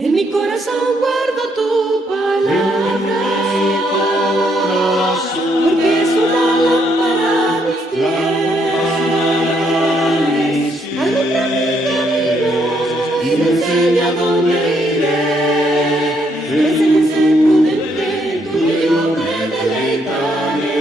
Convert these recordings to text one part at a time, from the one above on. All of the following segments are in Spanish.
En mi corazón guardo tu palabra, porque es una lámpara a mis pies, alumbra mi camino y me enseña dónde iré. Me enseñas ser prudente, tú y yo me deleitaré,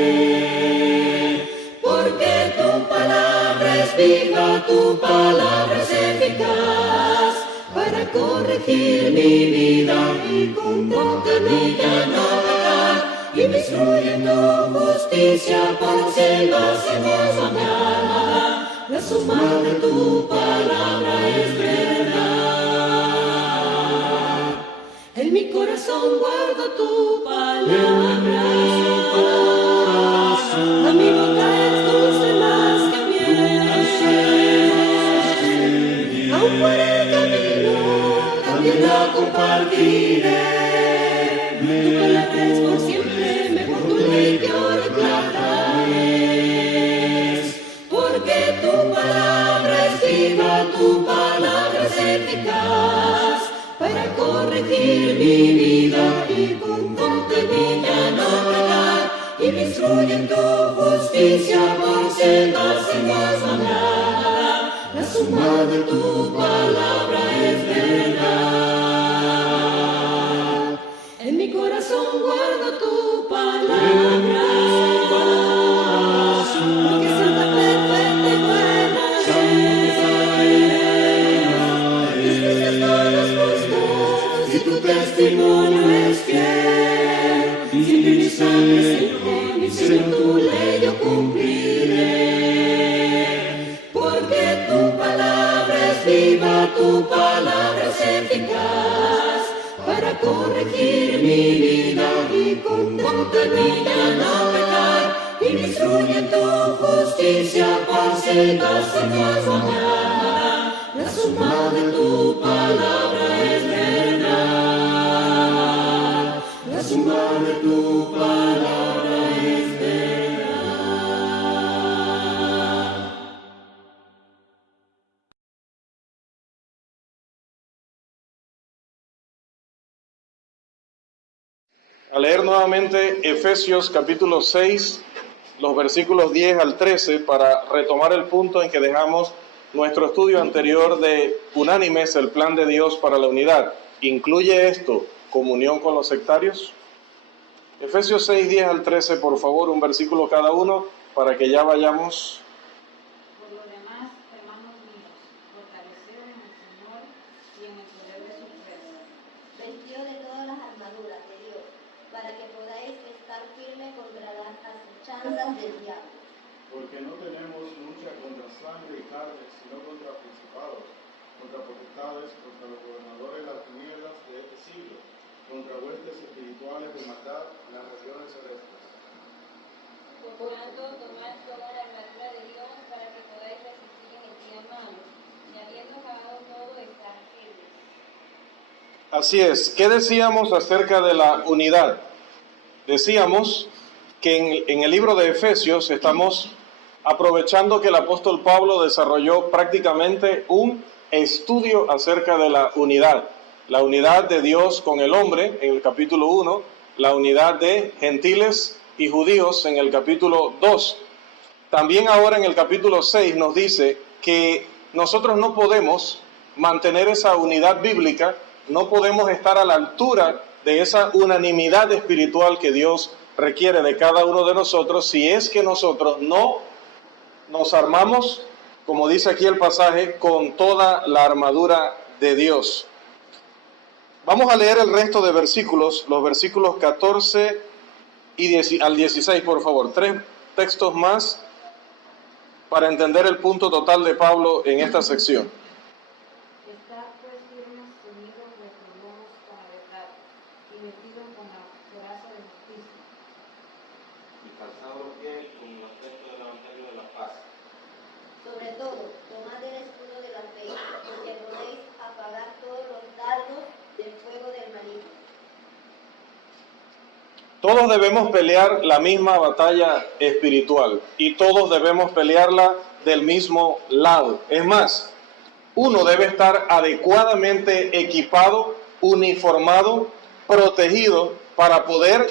porque tu palabra es viva, tu palabra es eficaz, para corregir mi vida y contenida no pecar, y me instruye en tu justicia por sendas amada. La suma de tu palabra es verdad. En mi corazón guardo tu palabra, a mi boca es dulce más que miel, aún por el camino también la compartiré. Tu palabra es por siempre, mejor tu ley que oro y plata es, porque tu palabra es viva, tu palabra es eficaz, para corregir mi vida y contenida no pecar, y me instruye en tu justicia por sendas amada. La suma de tu palabra es verdad. En mi corazón guardo tu palabra, porque santa, perfecta y buena es. Tus juicios todos justos y tu testimonio es fiel. Siempre mi sangre, Señor, mi Señor, tu ley yo cumpliré, porque tu palabra es viva, tu palabra es eficaz, para corregir mi vida y contenida no pecar, y me instruye en tu justicia por sendas amada. La suma de tu palabra es verdad. La suma de tu palabra es verdad. A leer nuevamente Efesios capítulo 6, los versículos 10 al 13, para retomar el punto en que dejamos nuestro estudio anterior de unánimes, el plan de Dios para la unidad. ¿Incluye esto comunión con los sectarios? Efesios 6, 10 al 13, por favor, un versículo cada uno, para que ya vayamos. Por lo demás, hermanos míos, fortaleceos en el Señor y en el poder de su fuerza. Vestido de todas las armaduras de Dios, para que podáis estar firmes contra las acechanzas del diablo. Porque no tenemos lucha contra sangre y carne, sino contra principados, contra potestades, contra los gobernadores de las tinieblas de este siglo, contra huestes espirituales de maldad en las regiones celestes. Por tanto, tomad toda la armadura de Dios para que podáis resistir en el día malo, y habiendo acabado todo, estar firmes. Así es. ¿Qué decíamos acerca de la unidad? Decíamos que en el libro de Efesios estamos aprovechando que el apóstol Pablo desarrolló prácticamente un estudio acerca de la unidad de Dios con el hombre en el capítulo 1, la unidad de gentiles y judíos en el capítulo 2. También ahora en el capítulo 6 nos dice que nosotros no podemos mantener esa unidad bíblica, no podemos estar a la altura de esa unanimidad espiritual que Dios requiere de cada uno de nosotros si es que nosotros no nos armamos, como dice aquí el pasaje, con toda la armadura de Dios. Vamos a leer el resto de versículos, los versículos 14 al 16, por favor. 3 textos más para entender el punto total de Pablo en esta sección. Estad pues firmes, ceñidos vuestros lomos con la verdad, y vestidos con la coraza de justicia. Y calzado los pies con el aspecto del evangelio de la paz. Sobre todo, tomad el escudo de la fe, porque podéis apagar todos los dardos del fuego del maligno. Todos debemos pelear la misma batalla espiritual y todos debemos pelearla del mismo lado. Es más, uno debe estar adecuadamente equipado uniformado, protegido para poder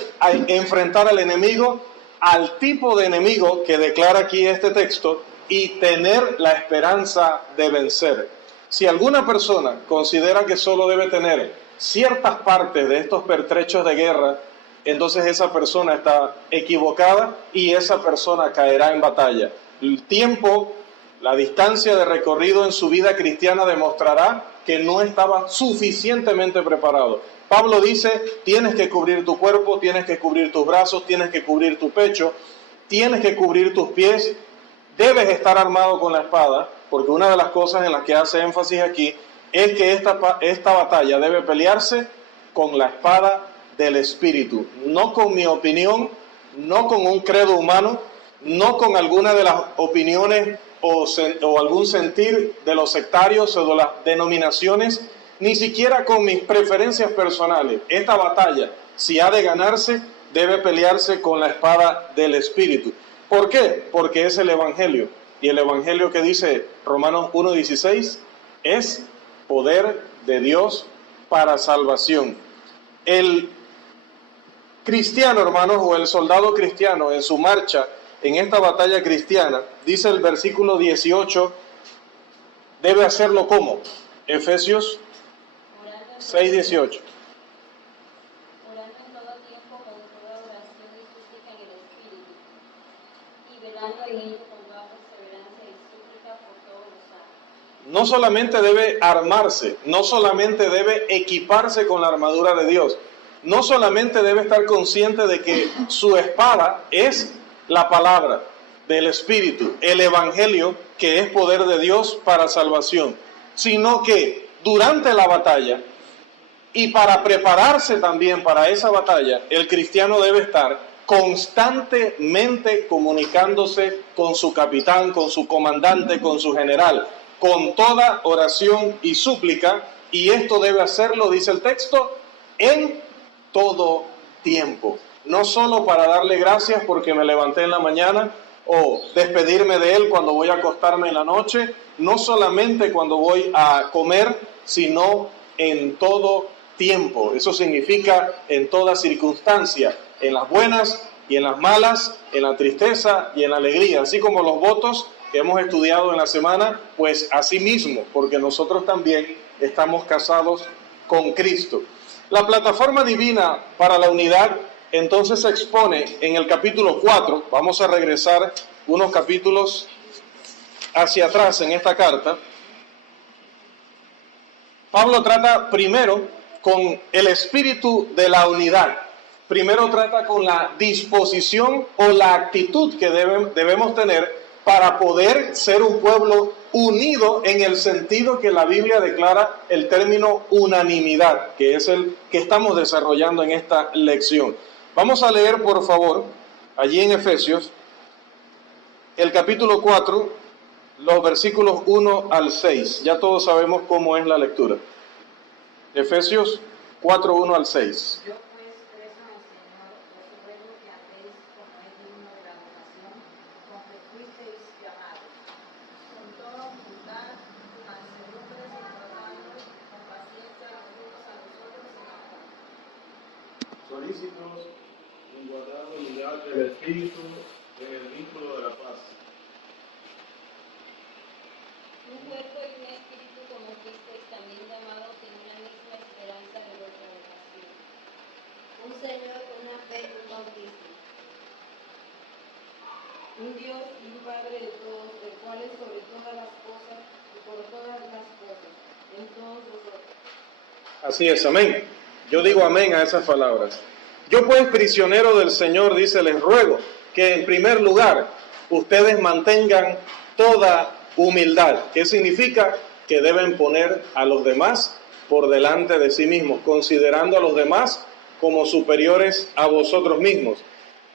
enfrentar al enemigo, al tipo de enemigo que declara aquí este texto, y tener la esperanza de vencer. Si alguna persona considera que solo debe tener ciertas partes de estos pertrechos de guerra, entonces esa persona está equivocada y esa persona caerá en batalla. El tiempo, la distancia de recorrido en su vida cristiana demostrará que no estaba suficientemente preparado. Pablo dice, tienes que cubrir tu cuerpo, tienes que cubrir tus brazos, tienes que cubrir tu pecho, tienes que cubrir tus pies, debes estar armado con la espada, porque una de las cosas en las que hace énfasis aquí es que esta batalla debe pelearse con la espada del Espíritu, no con mi opinión, no con un credo humano, no con alguna de las opiniones o algún sentir de los sectarios o de las denominaciones, ni siquiera con mis preferencias personales. Esta batalla, si ha de ganarse, debe pelearse con la espada del Espíritu. ¿Por qué? Porque es el Evangelio. Y el Evangelio que dice Romanos 1:16 es poder de Dios para salvación. El cristiano, hermanos, o el soldado cristiano en su marcha en esta batalla cristiana, dice el versículo 18, debe hacerlo ¿cómo? Efesios 6:18. Orando en todo tiempo con toda oración y súplica en el Espíritu, y velando en ello con toda perseverancia y súplica por todos los santos. No solamente debe armarse, no solamente debe equiparse con la armadura de Dios, no solamente debe estar consciente de que su espada es la palabra del Espíritu, el Evangelio, que es poder de Dios para salvación, sino que durante la batalla y para prepararse también para esa batalla, el cristiano debe estar constantemente comunicándose con su capitán, con su comandante, con su general, con toda oración y súplica, y esto debe hacerlo, dice el texto, en todo tiempo. No solo para darle gracias porque me levanté en la mañana o despedirme de él cuando voy a acostarme en la noche, no solamente cuando voy a comer, sino en todo tiempo. Eso significa en toda circunstancia, en las buenas y en las malas, en la tristeza y en la alegría, así como los votos que hemos estudiado en la semana, pues así mismo, porque nosotros también estamos casados con Cristo. La plataforma divina para la unidad entonces se expone en el capítulo 4, vamos a regresar unos capítulos hacia atrás en esta carta. Pablo trata primero con el espíritu de la unidad, primero trata con la disposición o la actitud que debemos tener para poder ser un pueblo unido en el sentido que la Biblia declara el término unanimidad, que es el que estamos desarrollando en esta lección. Vamos a leer, por favor, allí en Efesios, el capítulo 4, los versículos 1 al 6. Ya todos sabemos cómo es la lectura. Efesios 4, 1 al 6. Yo pues, preso en el Señor, os ruego que andéis como es digno de la vocación con que fuisteis llamados, con toda humildad, mansedumbre, soportando con paciencia los unos a los otros en amor. Solícitos en guardar la unidad del Espíritu en el vínculo de la paz. Un cuerpo y un espíritu como fuisteis también llamados en una misma esperanza de vuestra vocación. Un Señor, una fe, un bautismo. Un Dios y un Padre de todos, el cual es sobre todas las cosas y por todas las cosas, en todos vosotros. Así es, amén. Yo digo amén a esas palabras. Yo pues, prisionero del Señor, dice, les ruego que en primer lugar ustedes mantengan toda humildad. ¿Qué significa? Que deben poner a los demás por delante de sí mismos, considerando a los demás como superiores a vosotros mismos.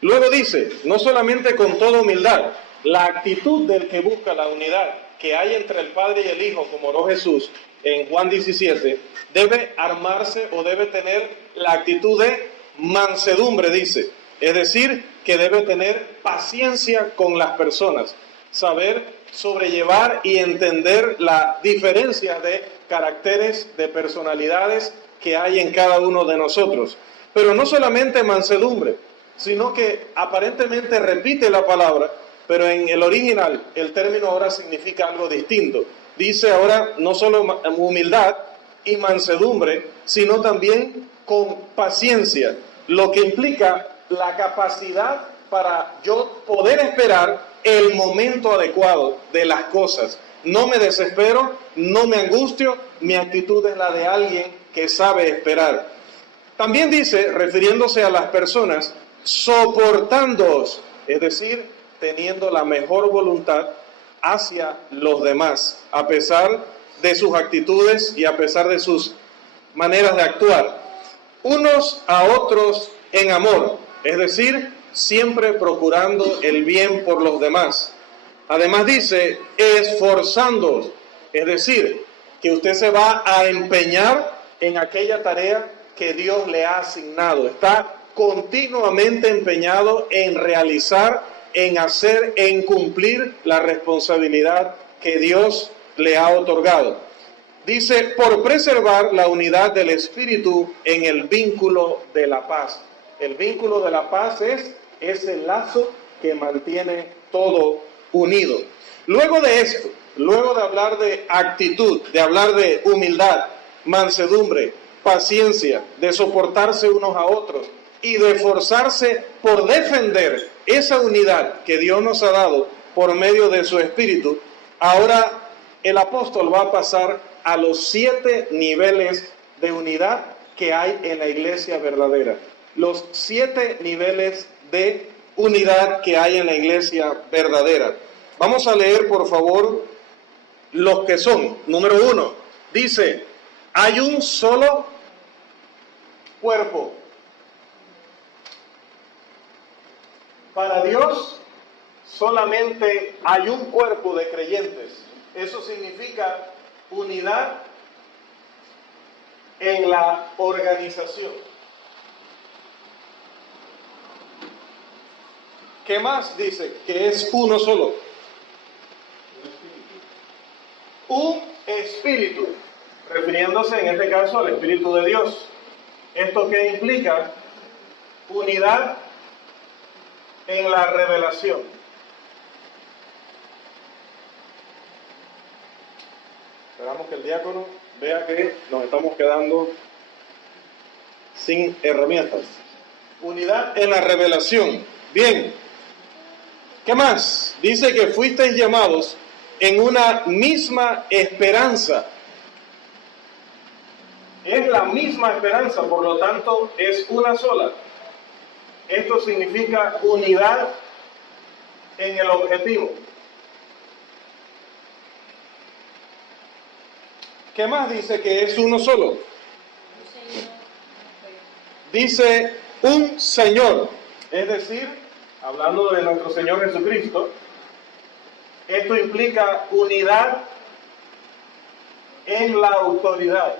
Luego dice, no solamente con toda humildad, la actitud del que busca la unidad que hay entre el Padre y el Hijo, como oró Jesús en Juan 17, debe armarse o debe tener la actitud de mansedumbre, dice. Es decir, que debe tener paciencia con las personas, saber sobrellevar y entender las diferencias de caracteres, de personalidades, que hay en cada uno de nosotros. Pero no solamente mansedumbre, sino que aparentemente repite la palabra, pero en el original el término ahora significa algo distinto. Dice ahora no solo humildad y mansedumbre, sino también con paciencia, lo que implica la capacidad para yo poder esperar el momento adecuado de las cosas. No me desespero, no me angustio, mi actitud es la de alguien que sabe esperar. También dice, refiriéndose a las personas, soportándoos, es decir, teniendo la mejor voluntad hacia los demás, a pesar de sus actitudes y a pesar de sus maneras de actuar. Unos a otros en amor, es decir, siempre procurando el bien por los demás. Además dice, esforzándoos, es decir, que usted se va a empeñar en aquella tarea que Dios le ha asignado. Está continuamente empeñado en realizar, en hacer, en cumplir la responsabilidad que Dios le ha otorgado. Dice, por preservar la unidad del Espíritu en el vínculo de la paz. El vínculo de la paz es ese lazo que mantiene todo unido. Luego de esto, luego de hablar de actitud, de hablar de humildad, mansedumbre, paciencia, de soportarse unos a otros y de esforzarse por defender esa unidad que Dios nos ha dado por medio de su Espíritu, ahora el apóstol va a pasar a los 7 niveles de unidad que hay en la iglesia verdadera. Los 7 niveles de unidad que hay en la iglesia verdadera. Vamos a leer, por favor, los que son. Número 1, dice, hay un solo cuerpo. Para Dios solamente hay un cuerpo de creyentes. Eso significa unidad en la organización. ¿Qué más dice? Que es uno solo. Un espíritu, refiriéndose en este caso al Espíritu de Dios. ¿Esto qué implica? Unidad en la revelación. Esperamos que el diácono vea que nos estamos quedando sin herramientas. Unidad en la revelación. Bien. ¿Qué más? Dice que fuisteis llamados en una misma esperanza. Es la misma esperanza, por lo tanto es una sola. Esto significa unidad en el objetivo. ¿Qué más dice que es uno solo? Dice un Señor, es decir, hablando de nuestro Señor Jesucristo, esto implica unidad en la autoridad.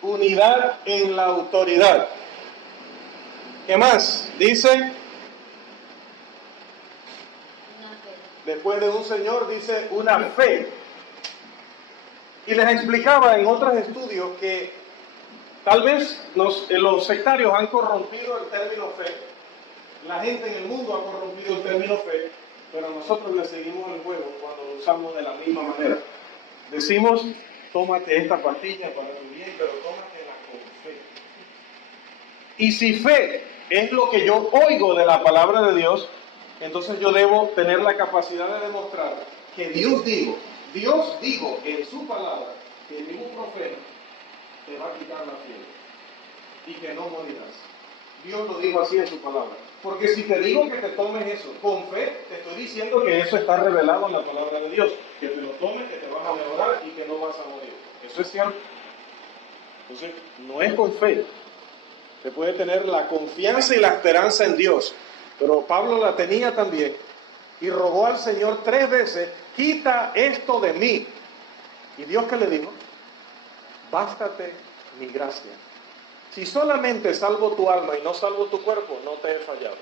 Unidad en la autoridad. ¿Qué más? Dice, después de un Señor, dice una fe. Y les explicaba en otros estudios que tal vez los sectarios han corrompido el término fe. La gente en el mundo ha corrompido el término fe, pero nosotros le seguimos el juego cuando lo usamos de la misma manera. Decimos, tómate esta pastilla para tu bien, pero tómatela con fe. Y si fe es lo que yo oigo de la palabra de Dios, entonces yo debo tener la capacidad de demostrar que Dios dijo en su palabra que ningún profeta te va a quitar la fiebre y que no morirás. Dios lo dijo así en su palabra. Porque si te digo que te tomes eso con fe, te estoy diciendo que eso está revelado en la palabra de Dios. Que te lo tomes, que te vas a mejorar y que no vas a morir. Eso es cierto. Entonces, no es con fe. Se puede tener la confianza y la esperanza en Dios. Pero Pablo la tenía también. Y rogó al Señor 3 veces, quita esto de mí. ¿Y Dios qué le dijo? Bástate mi gracia. Si solamente salvo tu alma y no salvo tu cuerpo, no te he fallado.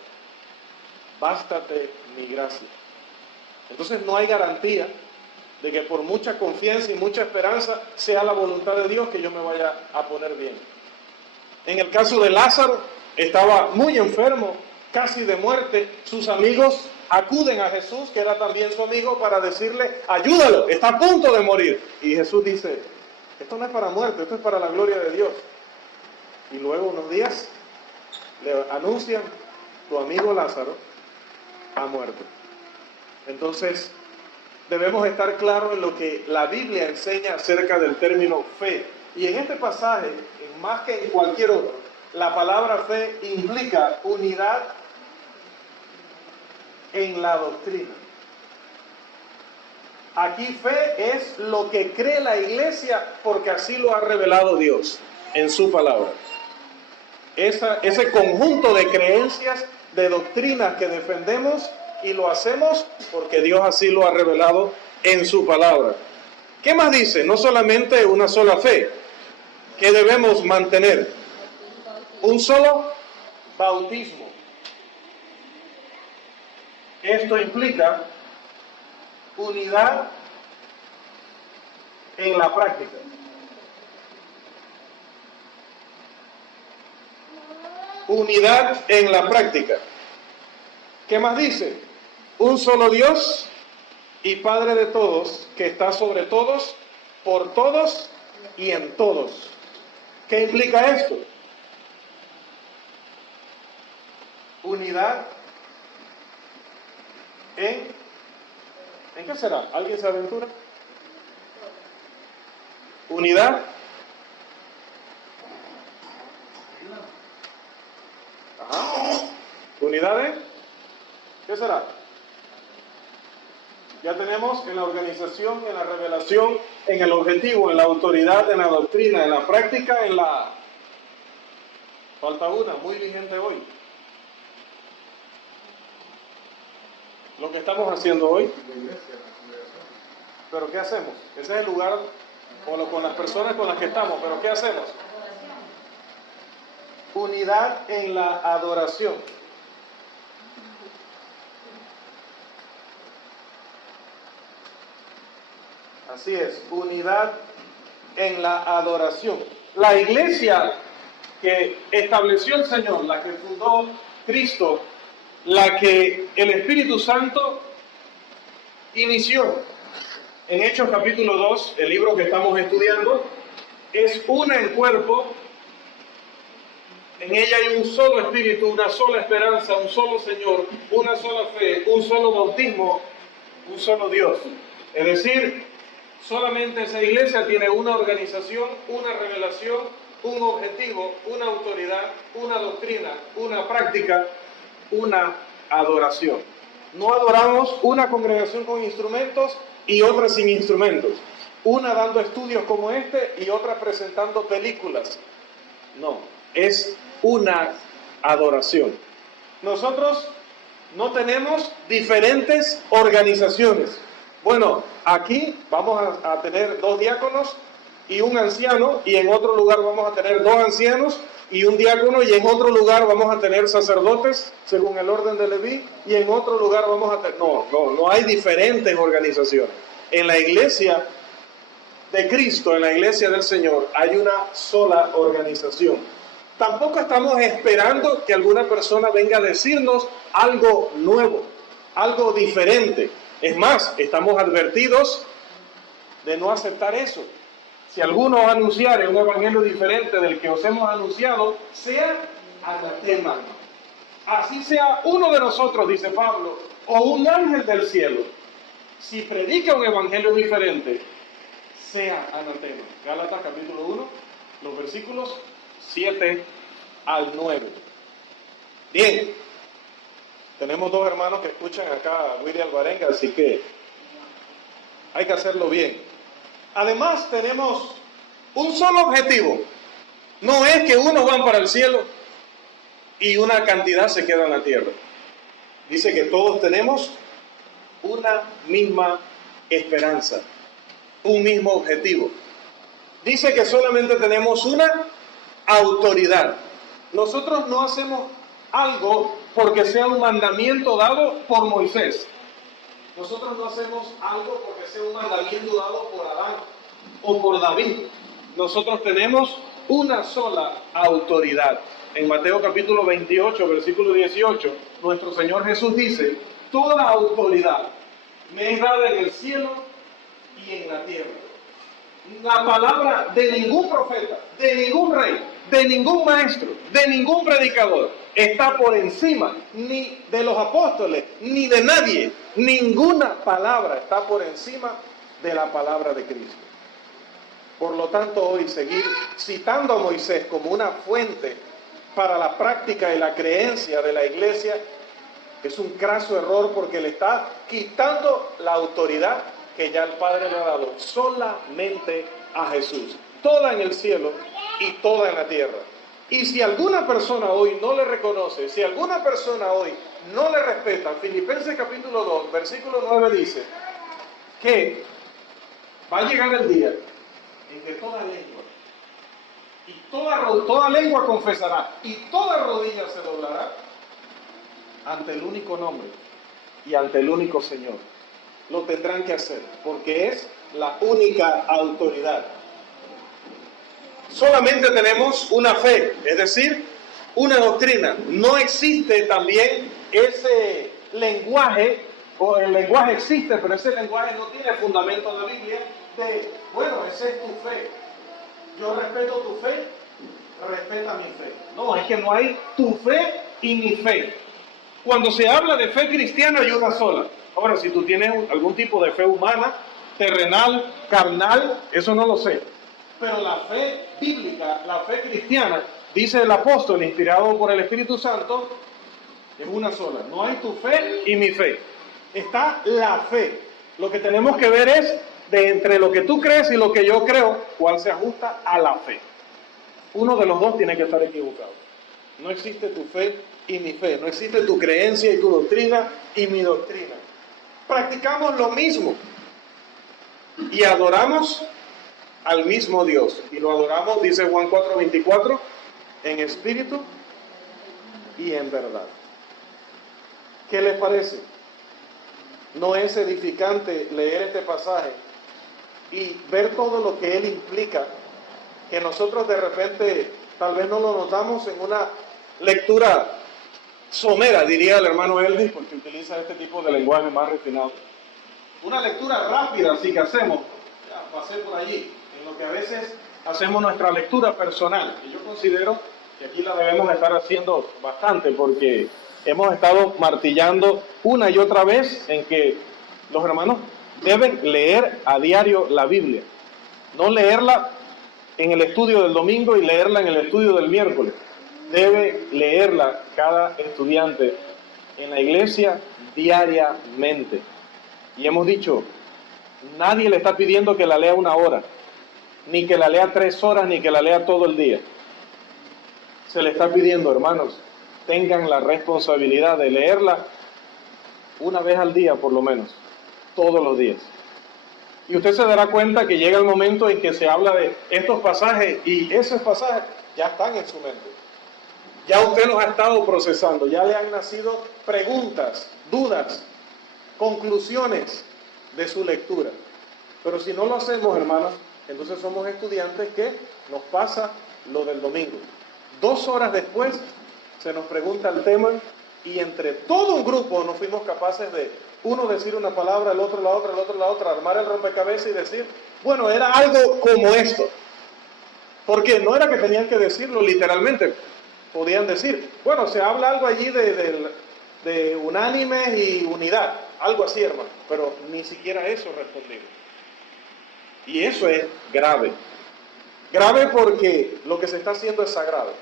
Bástate mi gracia. Entonces no hay garantía de que por mucha confianza y mucha esperanza sea la voluntad de Dios que yo me vaya a poner bien. En el caso de Lázaro, estaba muy enfermo, casi de muerte. Sus amigos acuden a Jesús, que era también su amigo, para decirle, ayúdalo, está a punto de morir. Y Jesús dice, esto no es para muerte, esto es para la gloria de Dios. Y luego unos días le anuncian, tu amigo Lázaro ha muerto. Entonces, debemos estar claros en lo que la Biblia enseña acerca del término fe. Y en este pasaje, más que en cualquier otro, la palabra fe implica unidad en la doctrina. Aquí fe es lo que cree la iglesia porque así lo ha revelado Dios en su palabra. Ese conjunto de creencias, de doctrinas que defendemos y lo hacemos porque Dios así lo ha revelado en su palabra. ¿Qué más dice? No solamente una sola fe, que debemos mantener un solo bautismo. Esto implica unidad en la práctica. Unidad en la práctica. ¿Qué más dice? Un solo Dios y Padre de todos, que está sobre todos, por todos y en todos. ¿Qué implica esto? Unidad ¿en qué será? ¿Alguien se aventura? Unidad. Ajá. Unidad en ¿qué será? Ya tenemos en la organización, en la revelación, en el objetivo, en la autoridad, en la doctrina, en la práctica, en la... Falta una, muy vigente hoy. Lo que estamos haciendo hoy. ¿Pero qué hacemos? Ese es el lugar con las personas con las que estamos, pero ¿qué hacemos? Unidad en la adoración. Así es, unidad en la adoración. La iglesia que estableció el Señor, la que fundó Cristo, la que el Espíritu Santo inició en Hechos capítulo 2, el libro que estamos estudiando, es una en cuerpo. En ella hay un solo Espíritu, una sola esperanza, un solo Señor, una sola fe, un solo bautismo, un solo Dios. Es decir, solamente esa iglesia tiene una organización, una revelación, un objetivo, una autoridad, una doctrina, una práctica, una adoración. No adoramos una congregación con instrumentos y otra sin instrumentos. Una dando estudios como este y otra presentando películas. No, es una adoración. Nosotros no tenemos diferentes organizaciones. Bueno, aquí vamos a tener 2 diáconos y un anciano, y en otro lugar vamos a tener 2 ancianos y un diácono, y en otro lugar vamos a tener sacerdotes según el orden de Leví, y en otro lugar vamos a tener... No hay diferentes organizaciones. En la iglesia de Cristo, en la iglesia del Señor, hay una sola organización. Tampoco estamos esperando que alguna persona venga a decirnos algo nuevo, algo diferente. Es más, estamos advertidos de no aceptar eso. Si alguno anunciare un evangelio diferente del que os hemos anunciado, sea anatema. Así sea uno de nosotros, dice Pablo, o un ángel del cielo. Si predica un evangelio diferente, sea anatema. Gálatas capítulo 1, los versículos 7 al 9. Bien, tenemos 2 hermanos que escuchan acá a Willy Alvarenga, así que hay que hacerlo bien. Además tenemos un solo objetivo. No es que unos van para el cielo y una cantidad se queda en la tierra. Dice que todos tenemos una misma esperanza, un mismo objetivo. Dice que solamente tenemos una autoridad. Nosotros no hacemos algo porque sea un mandamiento dado por Moisés. Nosotros no hacemos algo porque sea un mandamiento dado por Adán o por David. Nosotros tenemos una sola autoridad. En Mateo capítulo 28, versículo 18, nuestro Señor Jesús dice: toda autoridad me es dada en el cielo y en la tierra. La palabra de ningún profeta, de ningún rey, de ningún maestro, de ningún predicador está por encima ni de los apóstoles, ni de nadie. Ninguna palabra está por encima de la palabra de Cristo. Por lo tanto, hoy seguir citando a Moisés como una fuente para la práctica y la creencia de la iglesia es un craso error, porque le está quitando la autoridad que ya el Padre le ha dado solamente a Jesús, toda en el cielo y toda en la tierra. Y si alguna persona hoy no le reconoce, si alguna persona hoy no le respeta, Filipenses capítulo 2, versículo 9 dice que va a llegar el día en que toda lengua, y toda lengua confesará, y toda rodilla se doblará ante el único nombre y ante el único Señor. Lo tendrán que hacer, porque es la única autoridad. Solamente tenemos una fe, es decir, una doctrina. No existe también ese lenguaje, o el lenguaje existe, pero ese lenguaje no tiene fundamento en la Biblia, de, bueno, esa es tu fe. Yo respeto tu fe, respeta mi fe. No, es que no hay tu fe y mi fe. Cuando se habla de fe cristiana hay una sola. Ahora, si tú tienes algún tipo de fe humana, terrenal, carnal, eso no lo sé. Pero la fe bíblica, la fe cristiana, dice el apóstol, inspirado por el Espíritu Santo, es una sola. No hay tu fe y mi fe. Está la fe. Lo que tenemos que ver es, de entre lo que tú crees y lo que yo creo, cuál se ajusta a la fe. Uno de los dos tiene que estar equivocado. No existe tu fe y mi fe. No existe tu creencia y tu doctrina y mi doctrina. Practicamos lo mismo y adoramos al mismo Dios. Y lo adoramos, dice Juan 4:24, en espíritu y en verdad. ¿Qué les parece? ¿No es edificante leer este pasaje y ver todo lo que él implica, que nosotros de repente tal vez no lo notamos en una lectura somera, diría el hermano Elvis, porque utiliza este tipo de lenguaje más refinado? Una lectura rápida, así que hacemos, ya pasé por allí, en lo que a veces hacemos nuestra lectura personal, y yo considero que aquí la debemos estar haciendo bastante, porque hemos estado martillando una y otra vez en que los hermanos deben leer a diario la Biblia, no leerla en el estudio del domingo y leerla en el estudio del miércoles. Debe leerla cada estudiante en la iglesia diariamente. Y hemos dicho, nadie le está pidiendo que la lea 1 hora, ni que la lea 3 horas, ni que la lea todo el día. Se le está pidiendo, hermanos, tengan la responsabilidad de leerla 1 vez al día, por lo menos, todos los días. Y usted se dará cuenta que llega el momento en que se habla de estos pasajes, y esos pasajes ya están en su mente. Ya usted los ha estado procesando, ya le han nacido preguntas, dudas, conclusiones de su lectura. Pero si no lo hacemos, hermanos, entonces somos estudiantes que nos pasa lo del domingo. 2 horas después se nos pregunta el tema y entre todo un grupo no fuimos capaces de, uno decir una palabra, el otro la otra, el otro la otra, armar el rompecabezas y decir, bueno, era algo como esto. Porque no era que tenían que decirlo literalmente. Podían decir, bueno, se habla algo allí de unánimes y unidad, algo así, hermano, pero ni siquiera eso respondimos. Y eso es grave. Grave porque lo que se está haciendo es sagrado.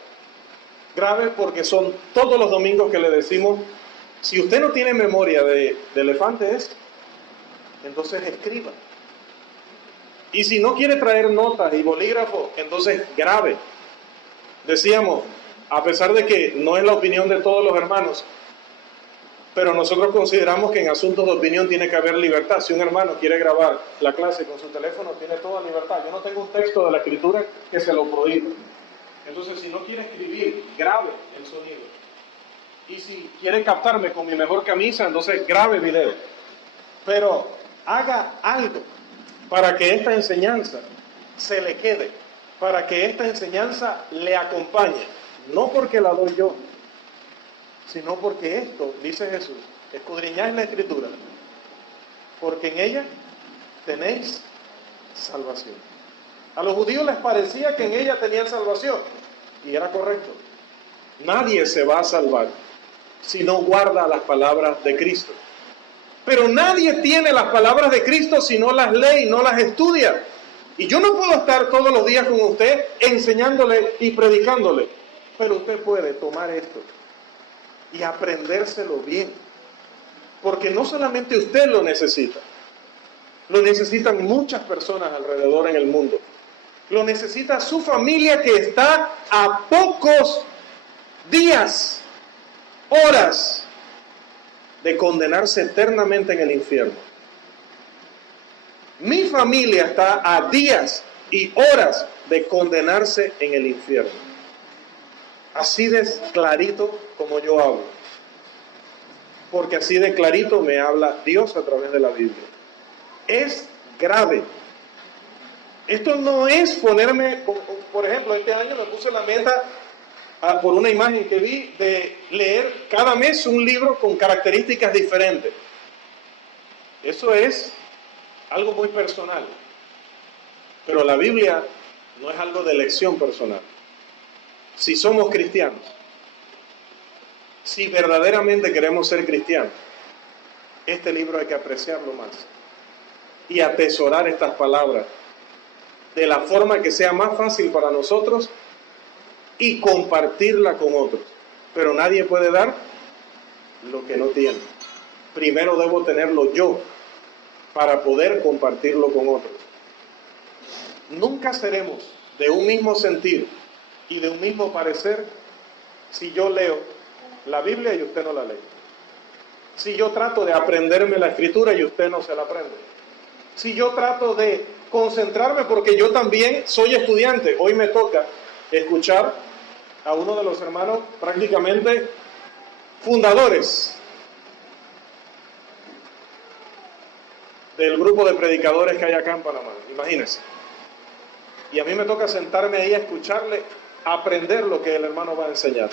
Grave porque son todos los domingos que le decimos, si usted no tiene memoria de elefante entonces escriba. Y si no quiere traer notas y bolígrafo, entonces grabe. Decíamos, a pesar de que no es la opinión de todos los hermanos, pero nosotros consideramos que en asuntos de opinión tiene que haber libertad. Si un hermano quiere grabar la clase con su teléfono, tiene toda libertad. Yo no tengo un texto de la Escritura que se lo prohíba. Entonces, si no quiere escribir, grabe el sonido. Y si quiere captarme con mi mejor camisa, entonces grabe video. pero haga algo para que esta enseñanza se le quede, para que esta enseñanza le acompañe, no porque la doy yo, sino porque esto, dice Jesús, escudriñad la Escritura, porque en ella tenéis salvación. A los judíos les parecía que en ella tenían salvación, y era correcto. Nadie se va a salvar si no guarda las palabras de Cristo. Pero nadie tiene las palabras de Cristo si no las lee y no las estudia. Y yo no puedo estar todos los días con usted enseñándole y predicándole, pero usted puede tomar esto y aprendérselo bien, porque no solamente usted lo necesitan muchas personas alrededor en el mundo. Lo necesita su familia, que está a pocos días, horas de condenarse eternamente en el infierno. Mi familia está a días y horas de condenarse en el infierno. Así de clarito como yo hablo, porque así de clarito me habla Dios a través de la Biblia. Es grave. Esto no es ponerme, por ejemplo, este año me puse la meta, por una imagen que vi, de leer cada mes un libro con características diferentes. Eso es algo muy personal. Pero la Biblia no es algo de elección personal. Si somos cristianos, si verdaderamente queremos ser cristianos, este libro hay que apreciarlo más y atesorar estas palabras de la forma que sea más fácil para nosotros y compartirla con otros. Pero nadie puede dar lo que no tiene. Primero debo tenerlo yo para poder compartirlo con otros. Nunca seremos de un mismo sentir y de un mismo parecer si yo leo la Biblia y usted no la lee. Si yo trato de aprenderme la Escritura y usted no se la aprende. Si yo trato de concentrarme, porque yo también soy estudiante. Hoy me toca escuchar a uno de los hermanos prácticamente fundadores del grupo de predicadores que hay acá en Panamá. Imagínense. Y a mí me toca sentarme ahí a escucharle, a aprender lo que el hermano va a enseñar.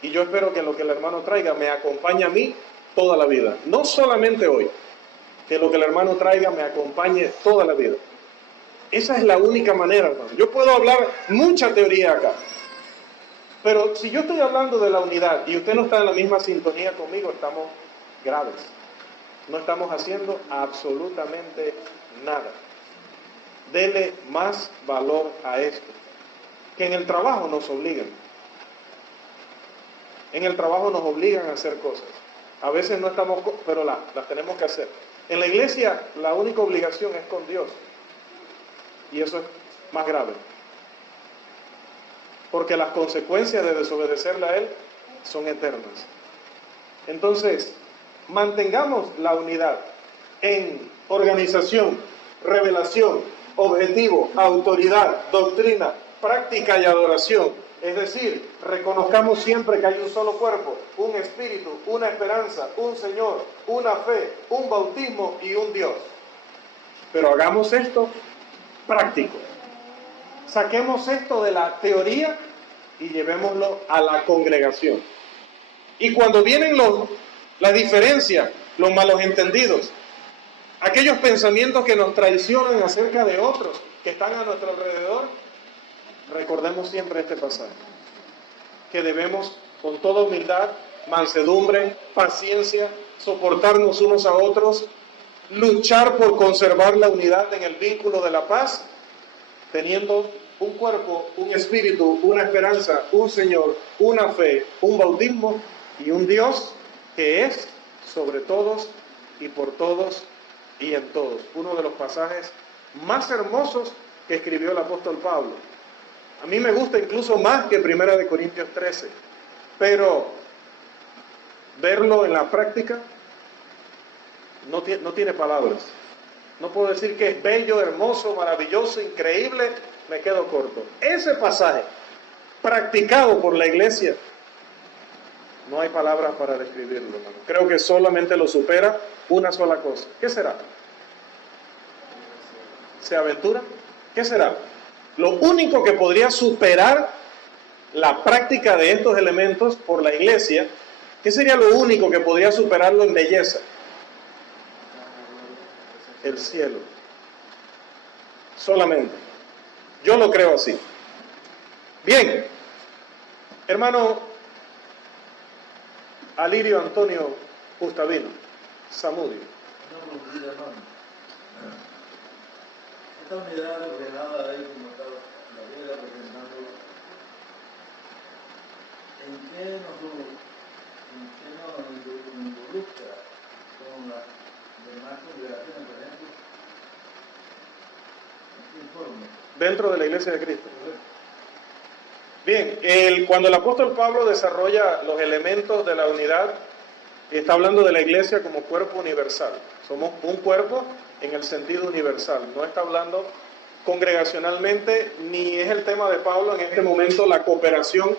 Y yo espero que lo que el hermano traiga me acompañe a mí toda la vida. No solamente hoy, que lo que el hermano traiga me acompañe toda la vida. Esa es la única manera, hermano. Yo puedo hablar mucha teoría acá, pero si yo estoy hablando de la unidad y usted no está en la misma sintonía conmigo, estamos graves. No estamos haciendo absolutamente nada. Dele más valor a esto, que en el trabajo nos obligan. En el trabajo nos obligan a hacer cosas. A veces no estamos, pero las tenemos que hacer. En la iglesia la única obligación es con Dios. Y eso es más grave. Porque las consecuencias de desobedecerle a Él son eternas. Entonces, mantengamos la unidad en organización, revelación, objetivo, autoridad, doctrina, práctica y adoración. Es decir, reconozcamos siempre que hay un solo cuerpo, un espíritu, una esperanza, un Señor, una fe, un bautismo y un Dios. Pero hagamos esto práctico. Saquemos esto de la teoría y llevémoslo a la congregación. Y cuando vienen las diferencias, los malos entendidos, aquellos pensamientos que nos traicionan acerca de otros que están a nuestro alrededor, recordemos siempre este pasaje, que debemos con toda humildad, mansedumbre, paciencia, soportarnos unos a otros, luchar por conservar la unidad en el vínculo de la paz, teniendo un cuerpo, un espíritu, una esperanza, un Señor, una fe, un bautismo y un Dios que es sobre todos y por todos y en todos. Uno de los pasajes más hermosos que escribió el apóstol Pablo. A mí me gusta incluso más que 1 Corintios 13, pero verlo en la práctica no tiene palabras. No puedo decir que es bello, hermoso, maravilloso, increíble, me quedo corto. Ese pasaje, practicado por la iglesia, No hay palabras para describirlo, hermano. Creo que solamente lo supera una sola cosa. ¿Qué será? ¿Se aventura? ¿Qué será? Lo único que podría superar la práctica de estos elementos por la iglesia, ¿qué sería lo único que podría superarlo en belleza? El cielo. Solamente. Yo lo creo así. Bien, hermano Alirio Antonio Gustavino Zamudio. Esta unidad ordenada ahí como está la Biblia representando, ¿en qué nos involucra con las demás congregaciones, por ejemplo? ¿En qué informe? Dentro de la iglesia de Cristo. Bien, cuando el apóstol Pablo desarrolla los elementos de la unidad, está hablando de la iglesia como cuerpo universal. Somos un cuerpo en el sentido universal. No está hablando congregacionalmente, ni es el tema de Pablo en este momento la cooperación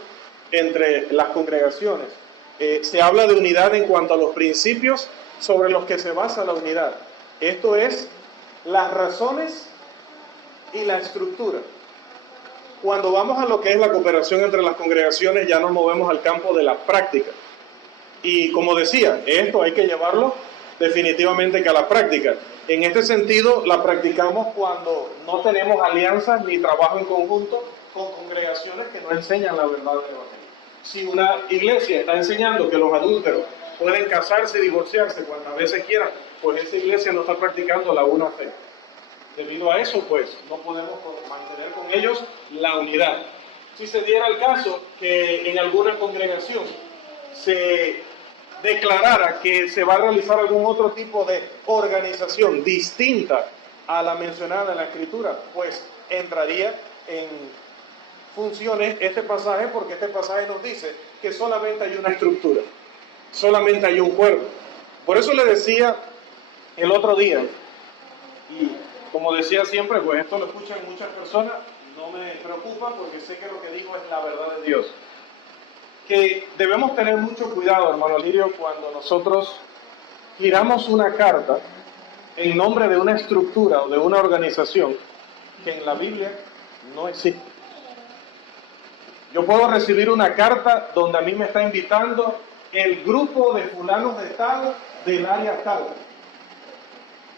entre las congregaciones. Se habla de unidad en cuanto a los principios sobre los que se basa la unidad. Esto es las razones y la estructura. Cuando vamos a lo que es la cooperación entre las congregaciones, ya nos movemos al campo de la práctica. Y como decía, esto hay que llevarlo definitivamente que a la práctica. En este sentido, la practicamos cuando no tenemos alianzas ni trabajo en conjunto con congregaciones que no enseñan la verdad del Evangelio. Si una iglesia está enseñando que los adúlteros pueden casarse y divorciarse cuantas veces quieran, pues esa iglesia no está practicando la una fe. Debido a eso, pues, no podemos mantener con ellos la unidad. Si se diera el caso que en alguna congregación se declarara que se va a realizar algún otro tipo de organización distinta a la mencionada en la Escritura, pues entraría en funciones este pasaje, porque este pasaje nos dice que solamente hay una estructura, solamente hay un cuerpo. Por eso le decía el otro día, y como decía siempre, pues esto lo escuchan muchas personas, no me preocupa porque sé que lo que digo es la verdad de Dios. Que debemos tener mucho cuidado, hermano Lirio, cuando nosotros giramos una carta en nombre de una estructura o de una organización que en la Biblia no existe. Yo puedo recibir una carta donde a mí me está invitando el grupo de fulanos de tal, del área tal.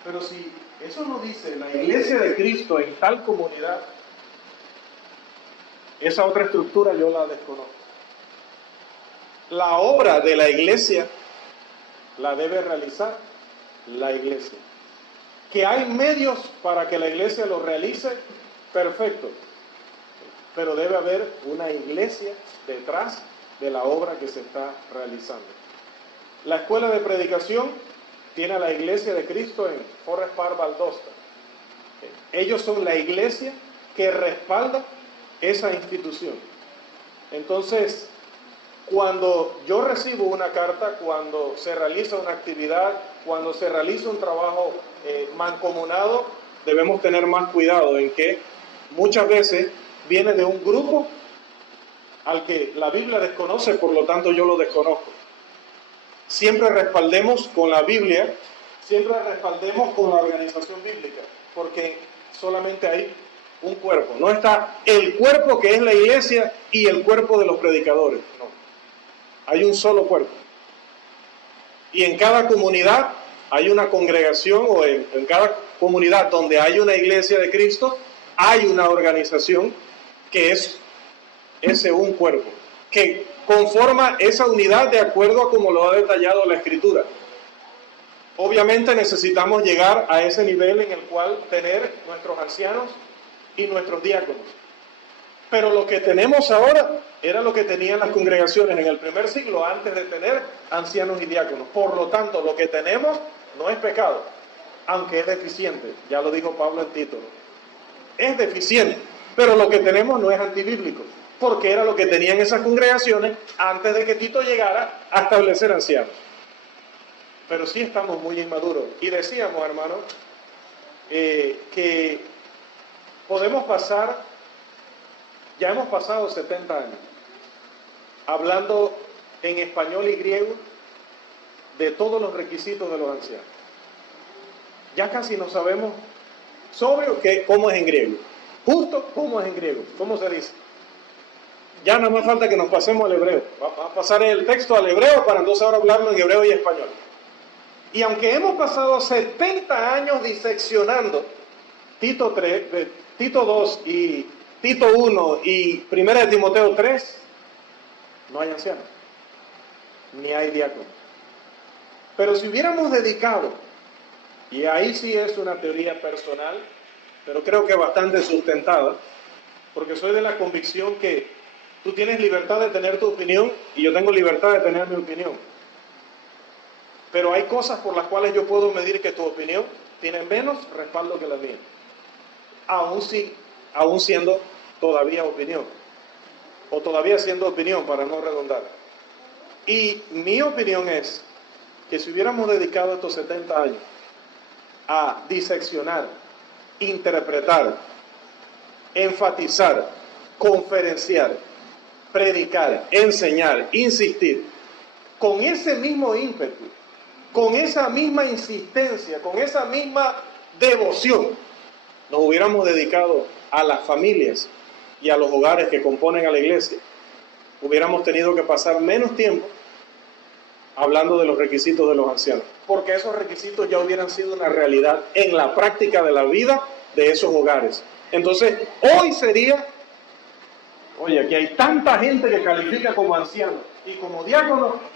Pero si eso no dice la iglesia de Cristo en tal comunidad, esa otra estructura yo la desconozco. La obra de la iglesia la debe realizar la iglesia. Que hay medios para que la iglesia lo realice, perfecto. Pero debe haber una iglesia detrás de la obra que se está realizando. La escuela de predicación tiene a la iglesia de Cristo en Forest Park, Valdosta. Ellos son la iglesia que respalda esa institución. Entonces, cuando yo recibo una carta, cuando se realiza una actividad, cuando se realiza un trabajo mancomunado, debemos tener más cuidado en que muchas veces viene de un grupo al que la Biblia desconoce, por lo tanto yo lo desconozco. Siempre respaldemos con la Biblia, siempre respaldemos con la organización bíblica, porque solamente hay un cuerpo. No está el cuerpo que es la iglesia y el cuerpo de los predicadores, no. Hay un solo cuerpo. Y en cada comunidad hay una congregación, o en cada comunidad donde hay una iglesia de Cristo, hay una organización que es ese un cuerpo, que conforma esa unidad de acuerdo a como lo ha detallado la Escritura. Obviamente necesitamos llegar a ese nivel en el cual tener nuestros ancianos y nuestros diáconos. Pero lo que tenemos ahora era lo que tenían las congregaciones en el primer siglo antes de tener ancianos y diáconos. Por lo tanto, lo que tenemos no es pecado, aunque es deficiente. Ya lo dijo Pablo en Tito. Es deficiente, pero lo que tenemos no es antibíblico, porque era lo que tenían esas congregaciones antes de que Tito llegara a establecer ancianos. Pero sí estamos muy inmaduros. Y decíamos, hermano, que podemos pasar, ya hemos pasado 70 años, hablando en español y griego de todos los requisitos de los ancianos. Ya casi no sabemos sobre cómo es en griego. Justo cómo es en griego. ¿Cómo se dice? Ya nada más falta que nos pasemos al hebreo. Va a pasar el texto al hebreo para entonces ahora hablarlo en hebreo y español. Y aunque hemos pasado 70 años diseccionando Tito 2 y Tito 1 y 1 de Timoteo 3, no hay ancianos, ni hay diáconos. Pero si hubiéramos dedicado, y ahí sí es una teoría personal, pero creo que bastante sustentada, porque soy de la convicción que tú tienes libertad de tener tu opinión y yo tengo libertad de tener mi opinión. Pero hay cosas por las cuales yo puedo medir que tu opinión tiene menos respaldo que la mía, aún siendo todavía opinión, o todavía siendo opinión para no redundar. Y mi opinión es que si hubiéramos dedicado estos 70 años a diseccionar, interpretar, enfatizar, conferenciar, predicar, enseñar, insistir, con ese mismo ímpetu, con esa misma insistencia, con esa misma devoción, nos hubiéramos dedicado a las familias y a los hogares que componen a la iglesia, hubiéramos tenido que pasar menos tiempo hablando de los requisitos de los ancianos, porque esos requisitos ya hubieran sido una realidad en la práctica de la vida de esos hogares. Entonces, hoy sería, oye, aquí hay tanta gente que califica como anciano y como diácono,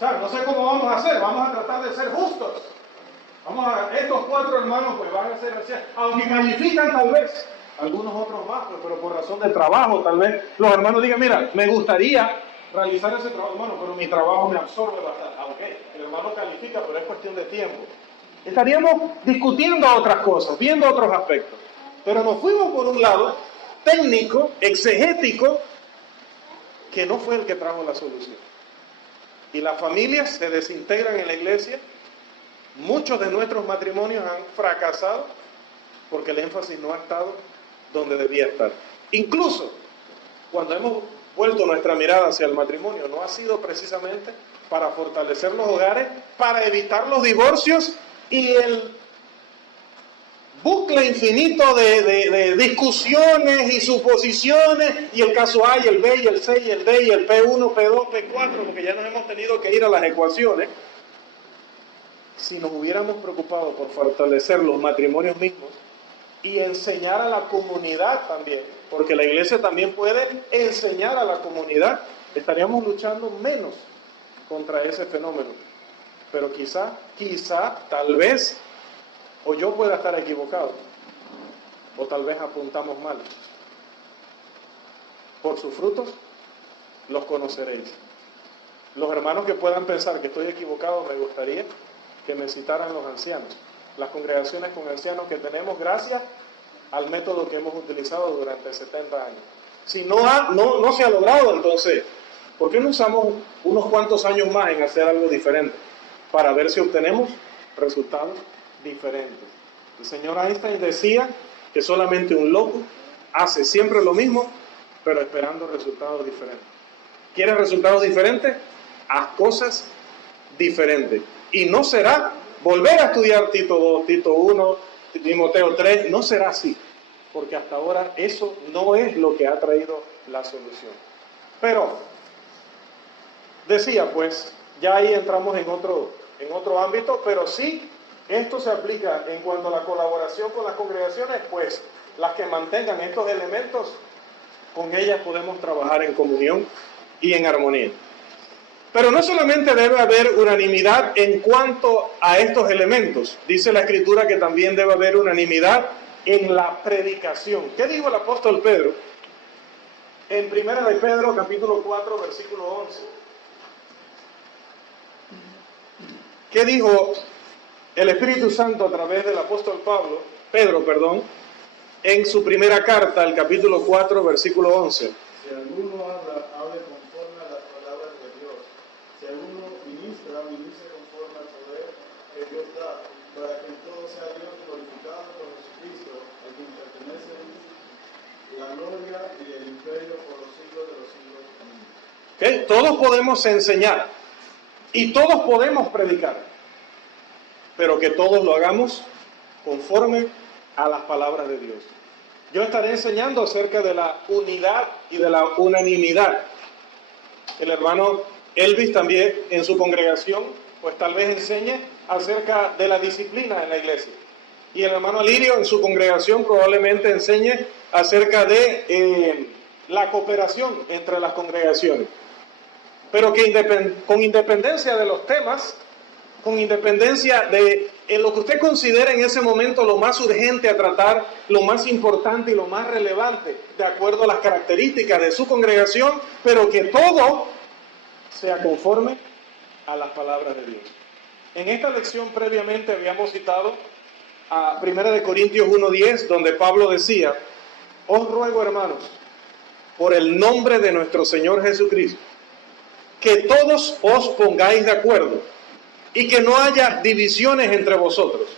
no sé cómo vamos a hacer, vamos a tratar de ser justos. Estos 4 hermanos pues van a ser ancianos, aunque califican tal vez, algunos otros más, pero por razón de trabajo tal vez los hermanos digan, mira, me gustaría realizar ese trabajo, hermano, pero mi trabajo me absorbe bastante. Aunque el hermano califica, pero es cuestión de tiempo. Estaríamos discutiendo otras cosas, viendo otros aspectos. Pero nos fuimos por un lado técnico, exegético, que no fue el que trajo la solución. Y las familias se desintegran en la iglesia. Muchos de nuestros matrimonios han fracasado porque el énfasis no ha estado donde debía estar. Incluso cuando hemos vuelto nuestra mirada hacia el matrimonio, no ha sido precisamente para fortalecer los hogares, para evitar los divorcios y el bucle infinito de discusiones y suposiciones, y el caso A y el B y el C y el D y el P1, P2, P4, porque ya nos hemos tenido que ir a las ecuaciones. Si nos hubiéramos preocupado por fortalecer los matrimonios mismos y enseñar a la comunidad también, porque la iglesia también puede enseñar a la comunidad, estaríamos luchando menos contra ese fenómeno. Pero quizá, tal vez, o yo pueda estar equivocado, o tal vez apuntamos mal. Por sus frutos los conoceréis. Los hermanos que puedan pensar que estoy equivocado, me gustaría que me citaran los ancianos, las congregaciones con ancianos que tenemos gracias al método que hemos utilizado durante 70 años. Si no se ha logrado, entonces, ¿por qué no usamos unos cuantos años más en hacer algo diferente? Para ver si obtenemos resultados diferentes. El señor Einstein decía que solamente un loco hace siempre lo mismo, pero esperando resultados diferentes. ¿Quieres resultados diferentes? Haz cosas diferentes. Y no será volver a estudiar Tito 2, Tito 1, Timoteo 3, no será así, porque hasta ahora eso no es lo que ha traído la solución. Pero, decía pues, ya ahí entramos en otro ámbito, pero sí, esto se aplica en cuanto a la colaboración con las congregaciones, pues las que mantengan estos elementos, con ellas podemos trabajar en comunión y en armonía. Pero no solamente debe haber unanimidad en cuanto a estos elementos. Dice la Escritura que también debe haber unanimidad en la predicación. ¿Qué dijo el apóstol Pedro? En 1 de Pedro, capítulo 4, versículo 11. ¿Qué dijo el Espíritu Santo a través del apóstol Pedro, en su primera carta, el capítulo 4, versículo 11? Si alguno hable conforme a las palabras de Dios, si alguno ministre conforme al poder que Dios da, para que en todo sea Dios glorificado por Jesucristo, a quien pertenece la gloria y el imperio por los siglos de los siglos. Amén. ¿Ok? Todos podemos enseñar y todos podemos predicar, pero que todos lo hagamos conforme a las palabras de Dios. Yo estaré enseñando acerca de la unidad y de la unanimidad. El hermano Elvis también en su congregación, pues tal vez enseñe acerca de la disciplina en la iglesia. Y el hermano Alirio en su congregación probablemente enseñe acerca de la cooperación entre las congregaciones. Pero que con independencia de los temas, con independencia de lo que usted considere en ese momento lo más urgente a tratar, lo más importante y lo más relevante, de acuerdo a las características de su congregación, pero que todo sea conforme a las palabras de Dios. En esta lección previamente habíamos citado a 1 Corintios 1:10, donde Pablo decía: os ruego, hermanos, por el nombre de nuestro Señor Jesucristo, que todos os pongáis de acuerdo y que no haya divisiones entre vosotros,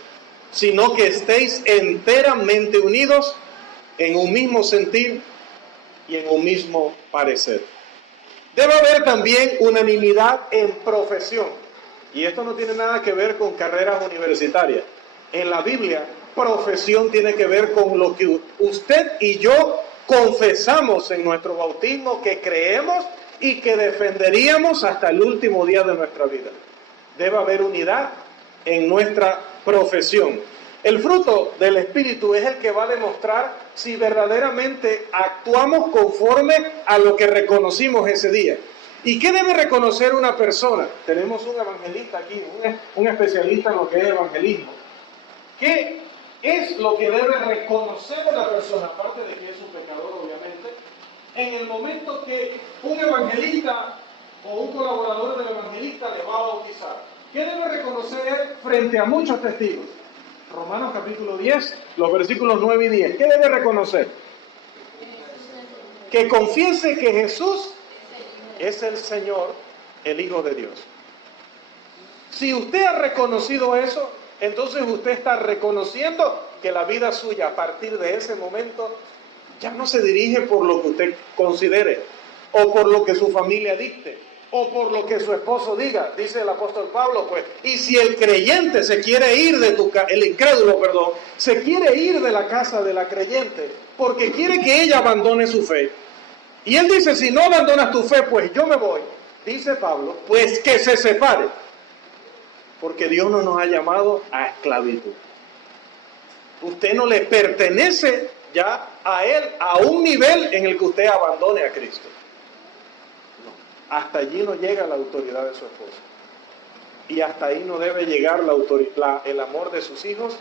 sino que estéis enteramente unidos en un mismo sentir y en un mismo parecer. Debe haber también unanimidad en profesión, y esto no tiene nada que ver con carreras universitarias. En la Biblia, profesión tiene que ver con lo que usted y yo confesamos en nuestro bautismo, que creemos y que defenderíamos hasta el último día de nuestra vida. Debe haber unidad en nuestra profesión. El fruto del Espíritu es el que va a demostrar si verdaderamente actuamos conforme a lo que reconocimos ese día. ¿Y qué debe reconocer una persona? Tenemos un evangelista aquí, un especialista en lo que es evangelismo. ¿Qué es lo que debe reconocer una persona, aparte de que es un pecador, obviamente, en el momento que un evangelista o un colaborador del evangelista le va a bautizar? ¿Qué debe reconocer él frente a muchos testigos? Romanos capítulo 10, los versículos 9 y 10. ¿Qué debe reconocer? Que confiese que Jesús es el Señor, el Hijo de Dios. Si usted ha reconocido eso, entonces usted está reconociendo que la vida suya a partir de ese momento ya no se dirige por lo que usted considere, o por lo que su familia dicte, o por lo que su esposo diga. Dice el apóstol Pablo, pues, y si el creyente se quiere ir de el incrédulo, perdón, se quiere ir de la casa de la creyente, porque quiere que ella abandone su fe. Y él dice, si no abandonas tu fe, pues yo me voy. Dice Pablo, pues que se separe, porque Dios no nos ha llamado a esclavitud. Usted no le pertenece ya a Él a un nivel en el que usted abandone a Cristo. No, hasta allí no llega la autoridad de su esposa. Y hasta ahí no debe llegar el amor de sus hijos,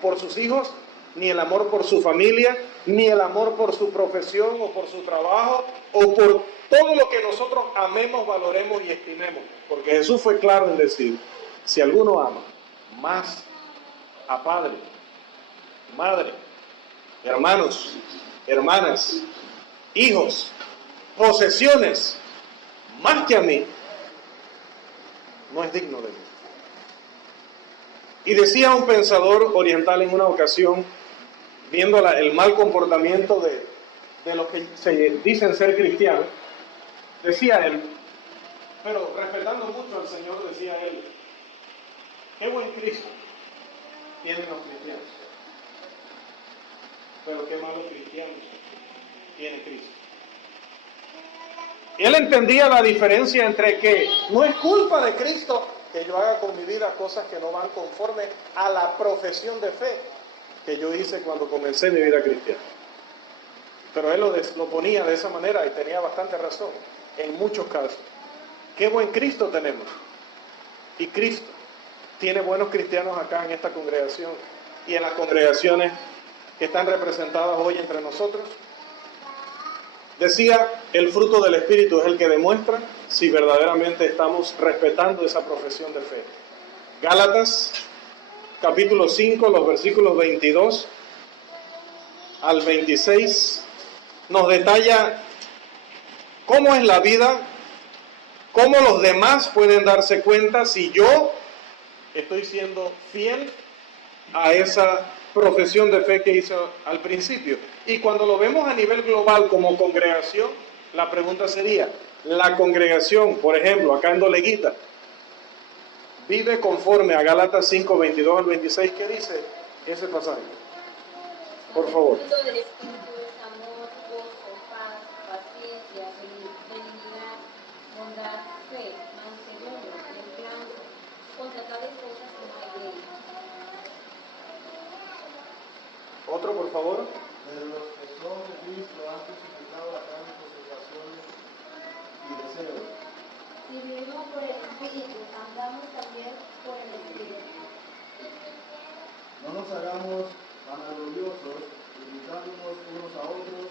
por sus hijos, ni el amor por su familia, ni el amor por su profesión o por su trabajo, o por todo lo que nosotros amemos, valoremos y estimemos. Porque Jesús fue claro en decir, si alguno ama más a padre, madre, hermanos, hermanas, hijos, posesiones, más que a mí, no es digno de mí. Y decía un pensador oriental en una ocasión, viendo el mal comportamiento de los que se dicen ser cristianos, decía él, pero respetando mucho al Señor, decía él, qué buen Cristo tienen los cristianos, pero qué malos cristianos tiene Cristo. Y él entendía la diferencia entre que no es culpa de Cristo que yo haga con mi vida cosas que no van conforme a la profesión de fe que yo hice cuando comencé mi vida cristiana. Pero él lo ponía de esa manera y tenía bastante razón en muchos casos. Qué buen Cristo tenemos. Y Cristo tiene buenos cristianos acá en esta congregación y en las congregaciones que están representadas hoy entre nosotros. Decía, el fruto del Espíritu es el que demuestra si verdaderamente estamos respetando esa profesión de fe. Gálatas, capítulo 5, los versículos 22 al 26, nos detalla cómo es la vida, cómo los demás pueden darse cuenta si yo estoy siendo fiel a esa profesión de fe que hizo al principio. Y cuando lo vemos a nivel global como congregación, La pregunta sería, la congregación, por ejemplo, acá en Doleguita, vive conforme a Gálatas 5, 22 al 26, ¿qué dice ese pasaje? Por favor. El fruto del Espíritu es amor, gozo, paz, paciencia, benignidad, bondad, fe, mansedumbre, templanza. Contra tales cosas no hay ley. Otro, por favor. Pero los que son de Cristo han crucificado la carne con sus pasiones y deseos. Si vivimos por el Espíritu, andamos también por el Espíritu. No nos hagamos vanagloriosos, irritándonos unos a otros,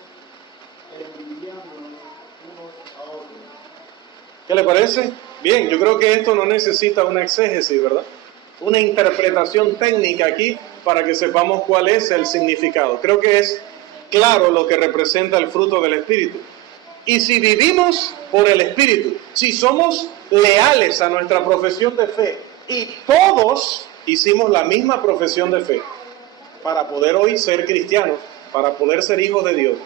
envidiándonos unos a otros. ¿Qué le parece? Bien, yo creo que esto no necesita una exégesis, ¿verdad? Una interpretación técnica aquí para que sepamos cuál es el significado. Creo que es claro lo que representa el fruto del Espíritu. Y si vivimos por el Espíritu, si somos leales a nuestra profesión de fe, y todos hicimos la misma profesión de fe, para poder hoy ser cristianos, para poder ser hijos de Dios,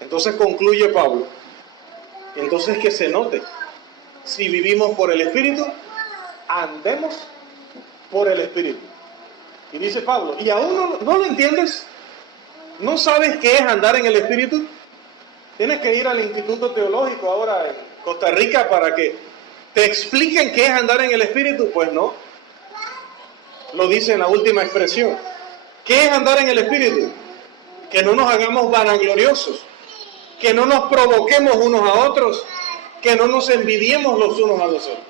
entonces concluye Pablo, entonces que se note, si vivimos por el Espíritu, andemos por el Espíritu. Y dice Pablo, ¿y aún no lo entiendes? ¿No sabes qué es andar en el Espíritu? Tienes que ir al Instituto Teológico ahora en Costa Rica para que te expliquen qué es andar en el Espíritu. Pues no, lo dice en la última expresión. ¿Qué es andar en el Espíritu? Que no nos hagamos vanagloriosos, que no nos provoquemos unos a otros, que no nos envidiemos los unos a los otros.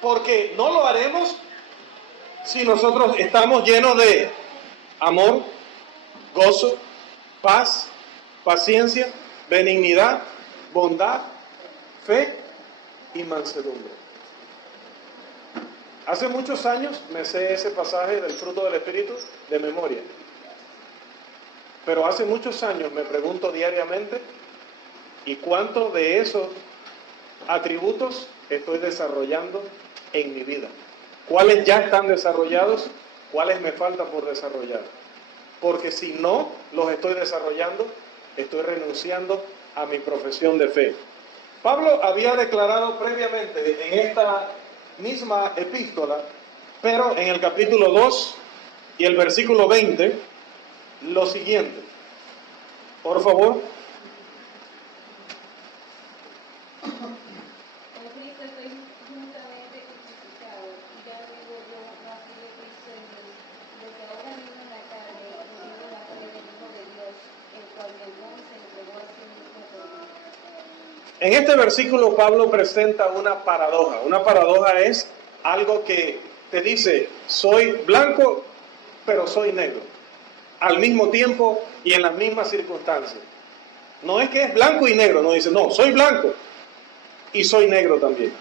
Porque no lo haremos si nosotros estamos llenos de amor, gozo, paz, paciencia, benignidad, bondad, fe y mansedumbre. Hace muchos años me sé ese pasaje del fruto del Espíritu de memoria. Pero hace muchos años me pregunto diariamente, ¿y cuánto de esos atributos estoy desarrollando en mi vida? ¿Cuáles ya están desarrollados? ¿Cuáles me faltan por desarrollar? Porque si no los estoy desarrollando, estoy renunciando a mi profesión de fe. Pablo había declarado previamente en esta misma epístola, pero en el capítulo 2 y el versículo 20, lo siguiente. Por favor. Con Cristo estoy juntamente crucificado, y ya no vivo yo, mas vive Cristo en mí. Lo que ahora vivo en la carne, lo vivo en la fe del Hijo de Dios, el cual me amó y se entregó a sí mismo por mí. En este versículo Pablo presenta una paradoja. Una paradoja es algo que te dice, soy blanco, pero soy negro. Al mismo tiempo y en las mismas circunstancias. No es que es blanco y negro, no dice, no, soy blanco y soy negro también.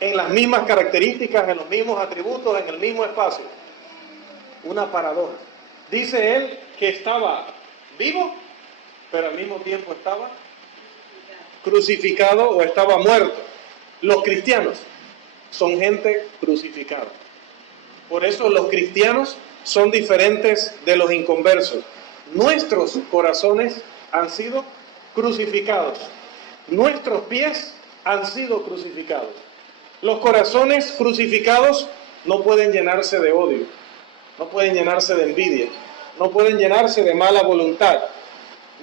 En las mismas características, en los mismos atributos, en el mismo espacio. Una paradoja. Dice él que estaba vivo, pero al mismo tiempo estaba crucificado o estaba muerto. Los cristianos son gente crucificada. Por eso los cristianos son diferentes de los inconversos. Nuestros corazones han sido crucificados. Nuestros pies han sido crucificados. Los corazones crucificados no pueden llenarse de odio, no pueden llenarse de envidia, no pueden llenarse de mala voluntad,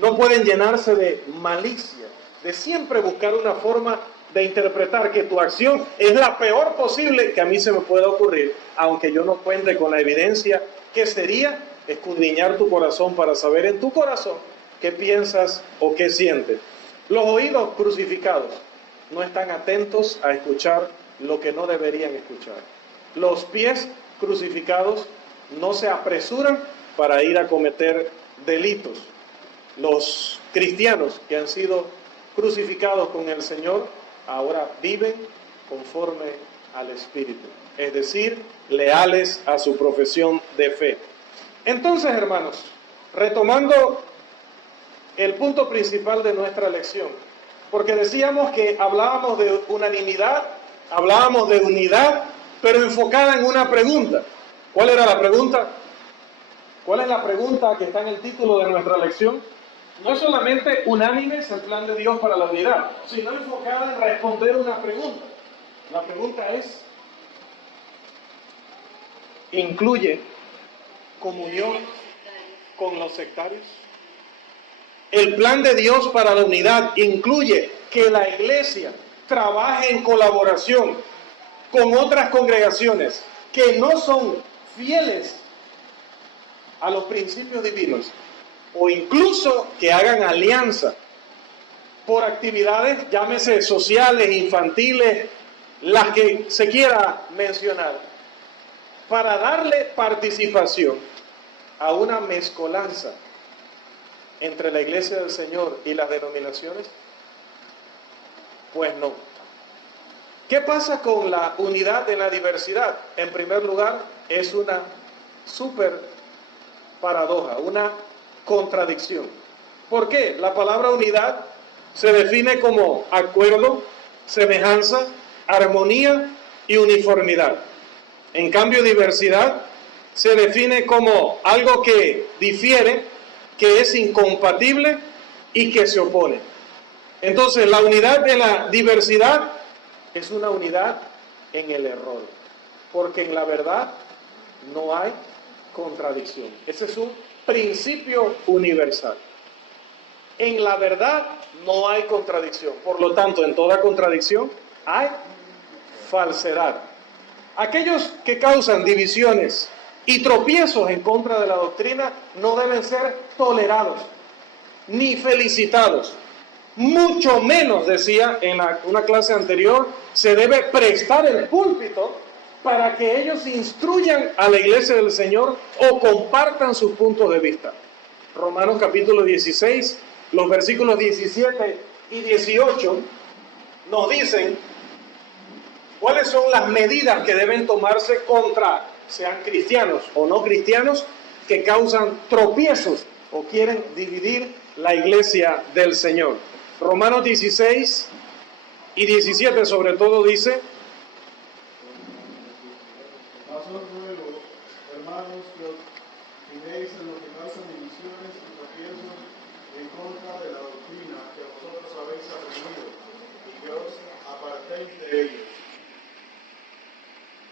no pueden llenarse de malicia, de siempre buscar una forma de interpretar que tu acción es la peor posible que a mí se me pueda ocurrir, aunque yo no cuente con la evidencia, que sería escudriñar tu corazón para saber en tu corazón qué piensas o qué sientes. Los oídos crucificados no están atentos a escuchar lo que no deberían escuchar. Los pies crucificados no se apresuran para ir a cometer delitos. Los cristianos que han sido crucificados con el Señor ahora viven conforme al Espíritu, es decir, leales a su profesión de fe. Entonces, hermanos, retomando el punto principal de nuestra lección, porque decíamos que hablábamos de unanimidad, hablábamos de unidad, pero enfocada en una pregunta. ¿Cuál era la pregunta? ¿Cuál es la pregunta que está en el título de nuestra lección? No es solamente unánimes el plan de Dios para la unidad, sino enfocada en responder una pregunta. La pregunta es, ¿incluye comunión con los sectarios? El plan de Dios para la unidad incluye que la iglesia trabaje en colaboración con otras congregaciones que no son fieles a los principios divinos, o incluso que hagan alianza por actividades, llámese sociales, infantiles, las que se quiera mencionar, para darle participación a una mezcolanza entre la iglesia del Señor y las denominaciones. Pues no. ¿Qué pasa con la unidad en la diversidad? En primer lugar, es una súper paradoja, una contradicción. ¿Por qué? La palabra unidad se define como acuerdo, semejanza, armonía y uniformidad. En cambio, diversidad se define como algo que difiere, que es incompatible y que se opone. Entonces, la unidad de la diversidad es una unidad en el error, porque en la verdad no hay contradicción. Ese es un principio universal. En la verdad no hay contradicción. Por lo tanto, en toda contradicción hay falsedad. Aquellos que causan divisiones y tropiezos en contra de la doctrina no deben ser tolerados ni felicitados. Mucho menos, decía en una clase anterior, se debe prestar el púlpito para que ellos instruyan a la iglesia del Señor o compartan sus puntos de vista. Romanos capítulo 16, los versículos 17 y 18 nos dicen cuáles son las medidas que deben tomarse contra, sean cristianos o no cristianos, que causan tropiezos o quieren dividir la iglesia del Señor. Romanos 16 y 17 sobre todo dice: Mas os ruego, hermanos, que os fijéis en lo que causan divisiones y tropiezos en contra de la doctrina que vosotros habéis aprendido, y que os apartéis de ellos.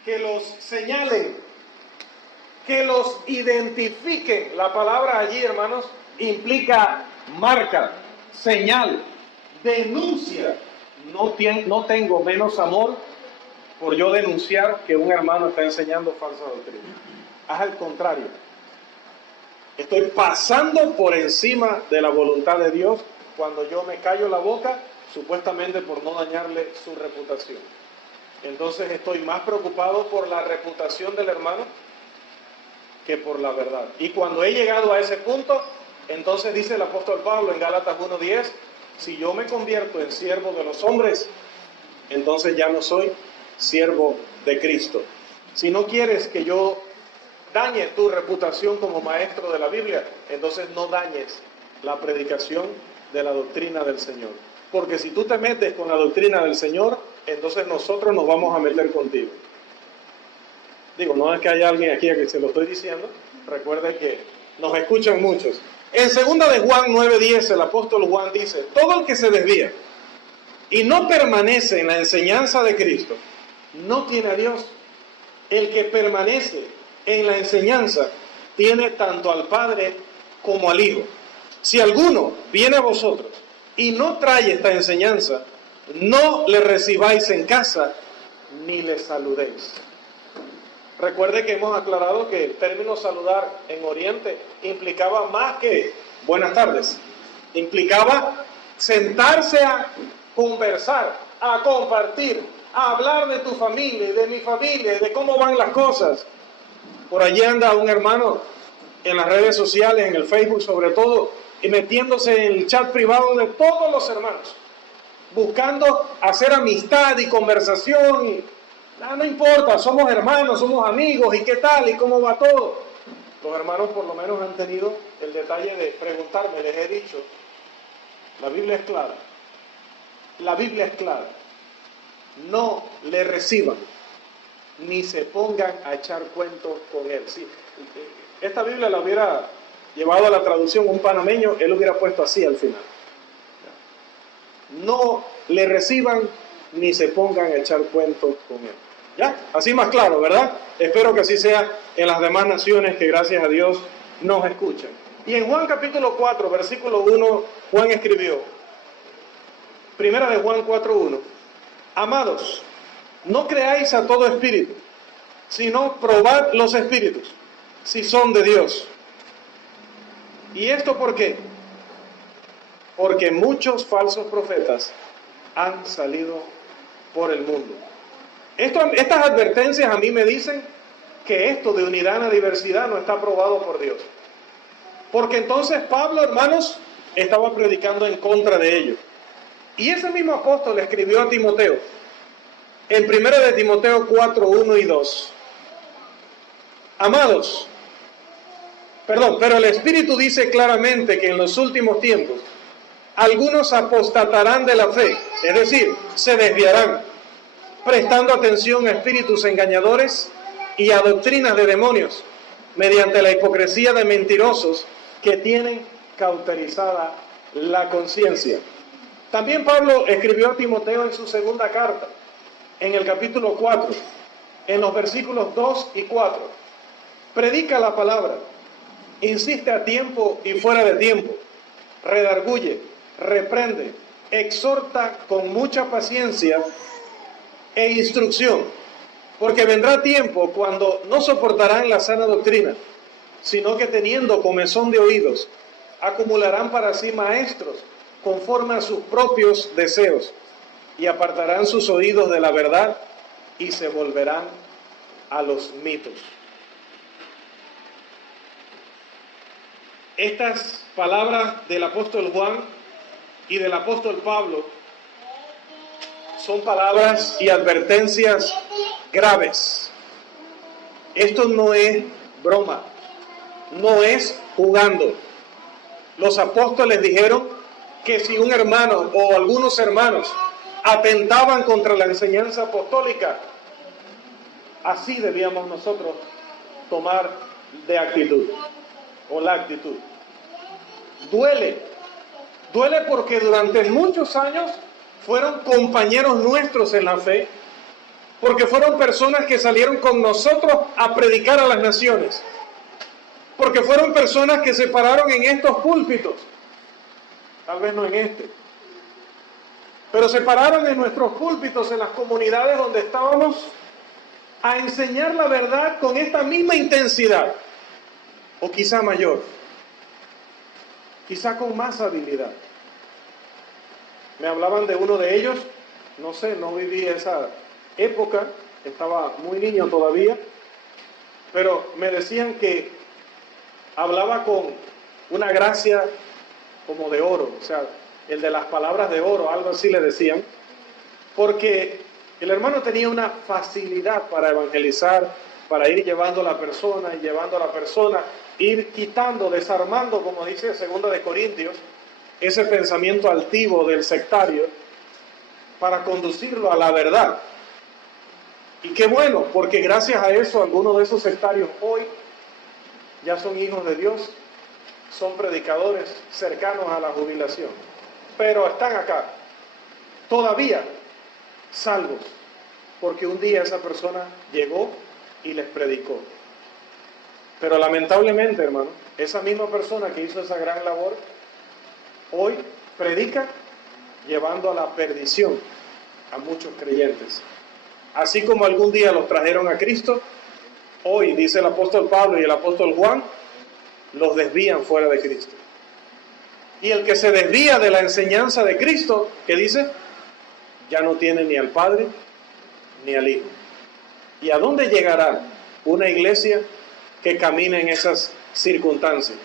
Que los señalen, que los identifiquen. La palabra allí, hermanos, implica marca, señal, denuncia. No tengo menos amor por yo denunciar que un hermano está enseñando falsa doctrina. Al contrario, estoy pasando por encima de la voluntad de Dios cuando yo me callo la boca, supuestamente por no dañarle su reputación. Entonces estoy más preocupado por la reputación del hermano que por la verdad. Y cuando he llegado a ese punto, entonces dice el apóstol Pablo en Gálatas 1:10, si yo me convierto en siervo de los hombres, entonces ya no soy siervo de Cristo. Si no quieres que yo dañe tu reputación como maestro de la Biblia, entonces no dañes la predicación de la doctrina del Señor. Porque si tú te metes con la doctrina del Señor, entonces nosotros nos vamos a meter contigo. Digo, no es que haya alguien aquí a que se lo estoy diciendo, recuerden que nos escuchan muchos. En 2 de Juan 9:10, el apóstol Juan dice: todo el que se desvía y no permanece en la enseñanza de Cristo, no tiene a Dios. El que permanece en la enseñanza tiene tanto al Padre como al Hijo. Si alguno viene a vosotros y no trae esta enseñanza, no le recibáis en casa, ni le saludéis. Recuerde que hemos aclarado que el término saludar en Oriente implicaba más que buenas tardes. Implicaba sentarse a conversar, a compartir, a hablar de tu familia, de mi familia, de cómo van las cosas. Por allí anda un hermano en las redes sociales, en el Facebook sobre todo, y metiéndose en el chat privado de todos los hermanos, buscando hacer amistad y conversación y no importa, somos hermanos, somos amigos, ¿y qué tal? ¿Y cómo va todo? Los hermanos por lo menos han tenido el detalle de preguntarme, les he dicho, la Biblia es clara, la Biblia es clara, no le reciban, ni se pongan a echar cuentos con él. Sí, esta Biblia la hubiera llevado a la traducción un panameño, él hubiera puesto así al final. No le reciban ni se pongan a echar cuentos con él. ¿Ya? Así más claro, ¿verdad? Espero que así sea en las demás naciones que gracias a Dios nos escuchan. Y en Juan capítulo 4, versículo 1, Juan escribió, primera de Juan 4:1, amados, no creáis a todo espíritu, sino probad los espíritus, si son de Dios. ¿Y esto por qué? Porque muchos falsos profetas han salido por el mundo. Estas advertencias a mí me dicen que esto de unidad en la diversidad no está aprobado por Dios. Porque entonces Pablo, hermanos, estaba predicando en contra de ello. Y ese mismo apóstol escribió a Timoteo, en 1 de Timoteo 4:1 y 2. Amados, pero el Espíritu dice claramente que en los últimos tiempos algunos apostatarán de la fe, es decir, se desviarán, prestando atención a espíritus engañadores y a doctrinas de demonios, mediante la hipocresía de mentirosos que tienen cauterizada la conciencia. También Pablo escribió a Timoteo en su segunda carta, en el capítulo 4, en los versículos 2 y 4. Predica la palabra, insiste a tiempo y fuera de tiempo, redarguye, reprende, exhorta con mucha paciencia e instrucción, porque vendrá tiempo cuando no soportarán la sana doctrina, sino que teniendo comezón de oídos, acumularán para sí maestros conforme a sus propios deseos, y apartarán sus oídos de la verdad y se volverán a los mitos. Estas palabras del apóstol Juan y del apóstol Pablo son palabras y advertencias graves. Esto no es broma, no es jugando. Los apóstoles dijeron que si un hermano o algunos hermanos atentaban contra la enseñanza apostólica, así debíamos nosotros tomar de actitud o la actitud. Duele porque durante muchos años fueron compañeros nuestros en la fe, porque fueron personas que salieron con nosotros a predicar a las naciones, porque fueron personas que se pararon en estos púlpitos, tal vez no en este, pero se pararon en nuestros púlpitos, en las comunidades donde estábamos, a enseñar la verdad con esta misma intensidad, o quizá mayor, quizá con más habilidad. Me hablaban de uno de ellos, no sé, no viví esa época, estaba muy niño todavía, pero me decían que hablaba con una gracia como de oro, o sea, el de las palabras de oro, algo así le decían, porque el hermano tenía una facilidad para evangelizar, para ir llevando a la persona y llevando a la persona, ir quitando, desarmando, como dice 2 de Corintios, ese pensamiento altivo del sectario, para conducirlo a la verdad. Y qué bueno, porque gracias a eso algunos de esos sectarios hoy ya son hijos de Dios, son predicadores cercanos a la jubilación, pero están acá, todavía salvos, porque un día esa persona llegó y les predicó. Pero lamentablemente, hermano, esa misma persona que hizo esa gran labor, hoy predica llevando a la perdición a muchos creyentes. Así como algún día los trajeron a Cristo, hoy, dice el apóstol Pablo y el apóstol Juan, los desvían fuera de Cristo. Y el que se desvía de la enseñanza de Cristo, ¿qué dice? Ya no tiene ni al Padre ni al Hijo. ¿Y a dónde llegará una iglesia que camine en esas circunstancias?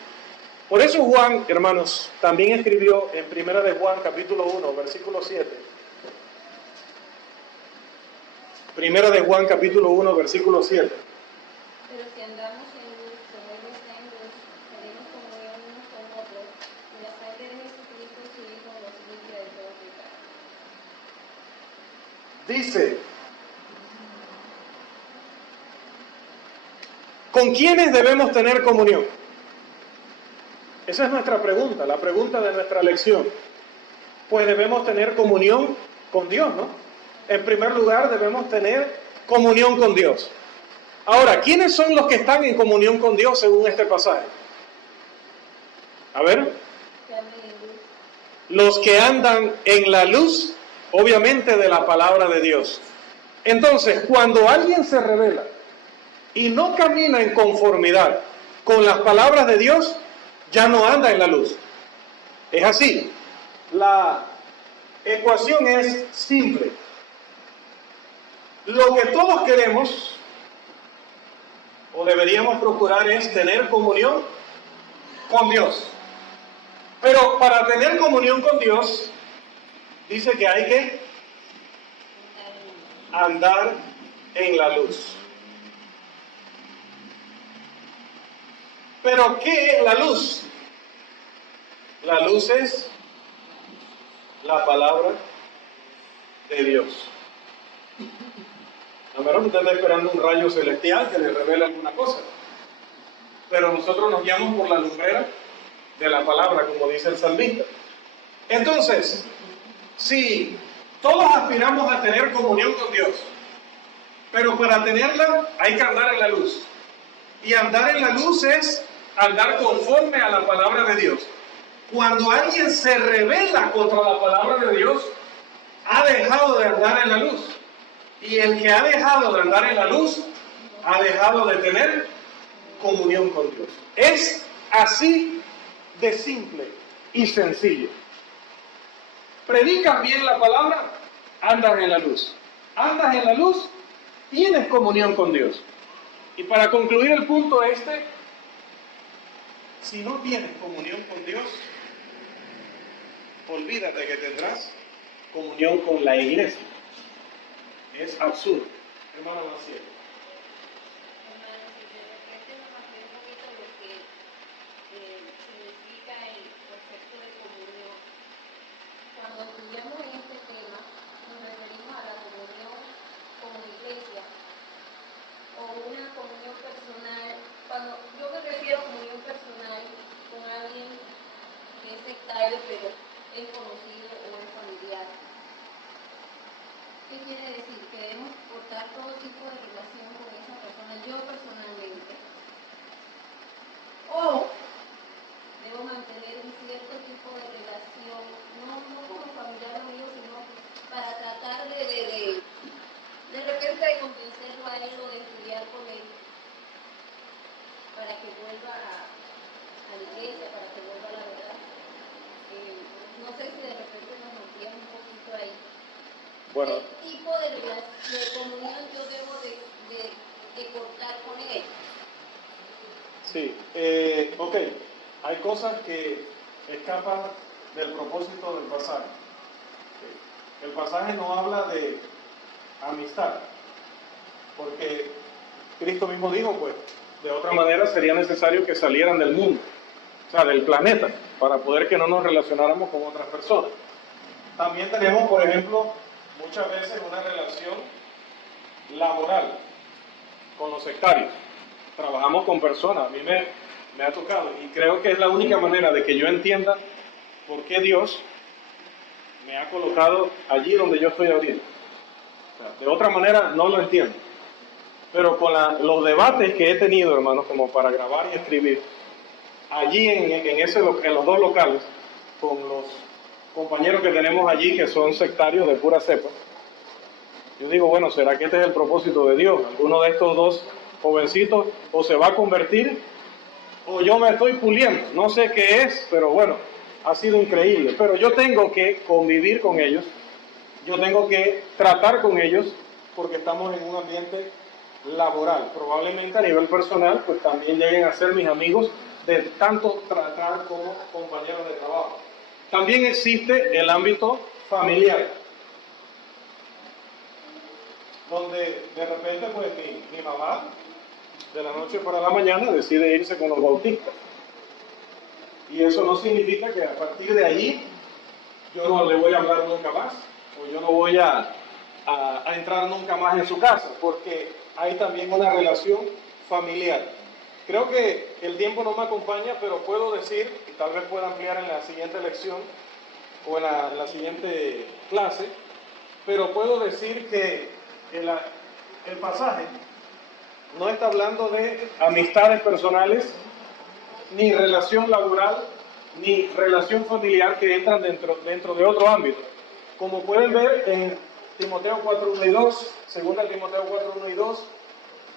Por eso Juan, hermanos, también escribió en 1 de Juan, capítulo 1, versículo 7. 1 de Juan, capítulo 1, versículo 7. Pero si andamos en luz, como Él está en luz, tenemos comunión unos con otros, y la sangre de Jesucristo, su Hijo, nos limpia de todo pecado. Dice, ¿con quiénes debemos tener comunión? Esa es nuestra pregunta, la pregunta de nuestra lección. Pues debemos tener comunión con Dios, ¿no? En primer lugar, debemos tener comunión con Dios. Ahora, ¿quiénes son los que están en comunión con Dios según este pasaje? A ver. Los que andan en la luz, obviamente, de la palabra de Dios. Entonces, cuando alguien se revela y no camina en conformidad con las palabras de Dios, ya no anda en la luz. Es así. La ecuación es simple. Lo que todos queremos o deberíamos procurar es tener comunión con Dios. Pero para tener comunión con Dios, dice que hay que andar en la luz. Pero ¿qué es la luz? La luz es la palabra de Dios. A lo mejor usted está esperando un rayo celestial que le revele alguna cosa. Pero nosotros nos guiamos por la lumbrera de la palabra, como dice el salmista. Entonces, si todos aspiramos a tener comunión con Dios, pero para tenerla hay que andar en la luz. Y andar en la luz es andar conforme a la palabra de Dios. Cuando alguien se rebela contra la palabra de Dios, ha dejado de andar en la luz. Y el que ha dejado de andar en la luz, ha dejado de tener comunión con Dios. Es así de simple y sencillo. Predicas bien la palabra, andas en la luz. Andas en la luz, tienes comunión con Dios. Y para concluir el punto si no tienes comunión con Dios, olvídate que tendrás comunión con la iglesia. Es absurdo. Hermana Maciel. Hermanos, si de repente nos amplía un poquito lo que significa el concepto de comunión. Cuando estudiamos en este tema, nos referimos a la comunión como iglesia o una comunión personal. Cuando yo me refiero a comunión personal con alguien que es sectario, pero es conocido o es familiar. ¿Qué quiere decir? Que debemos cortar todo tipo de relación con esa persona, yo personalmente. O debo mantener un cierto tipo de relación, no como familiar o amigo, sino para tratar de repente de convencerlo a él o de estudiar con él, para que vuelva a la iglesia, para que vuelva a la verdad. No sé si de repente nos amplían un poquito ahí. Bueno. ¿Qué tipo de comunión yo debo de cortar con él? Sí, ok. Hay cosas que escapan del propósito del pasaje. El pasaje no habla de amistad, porque Cristo mismo dijo, pues, de otra manera sería necesario que salieran del mundo, o sea, del planeta, para poder que no nos relacionáramos con otras personas. También tenemos, por ejemplo, muchas veces una relación laboral con los sectarios. Trabajamos con personas, a mí me ha tocado, y creo que es la única manera de que yo entienda por qué Dios me ha colocado allí donde yo estoy ahorita. O sea, de otra manera no lo entiendo. Pero con los debates que he tenido, hermanos, como para grabar y escribir, allí en los dos locales, con los compañeros que tenemos allí que son sectarios de pura cepa, yo digo, bueno, ¿será que este es el propósito de Dios? Alguno de estos dos jovencitos o se va a convertir o yo me estoy puliendo. No sé qué es, pero bueno, ha sido increíble. Pero yo tengo que convivir con ellos, yo tengo que tratar con ellos porque estamos en un ambiente laboral. Probablemente a nivel personal, pues también lleguen a ser mis amigos de tanto tratar como compañeros de trabajo. También existe el ámbito familiar, donde de repente pues mi mamá de la noche para la mañana decide irse con los bautistas. Y eso no significa que a partir de allí yo no le voy a hablar nunca más, o yo no voy a entrar nunca más en su casa, porque hay también una relación familiar. Creo que el tiempo no me acompaña, pero puedo decir, y tal vez pueda ampliar en la siguiente lección o en la siguiente clase, pero puedo decir que el pasaje no está hablando de amistades personales, ni relación laboral, ni relación familiar que entran dentro de otro ámbito. Como pueden ver en Timoteo 4:1 y 2, segunda Timoteo 4:1 y 2,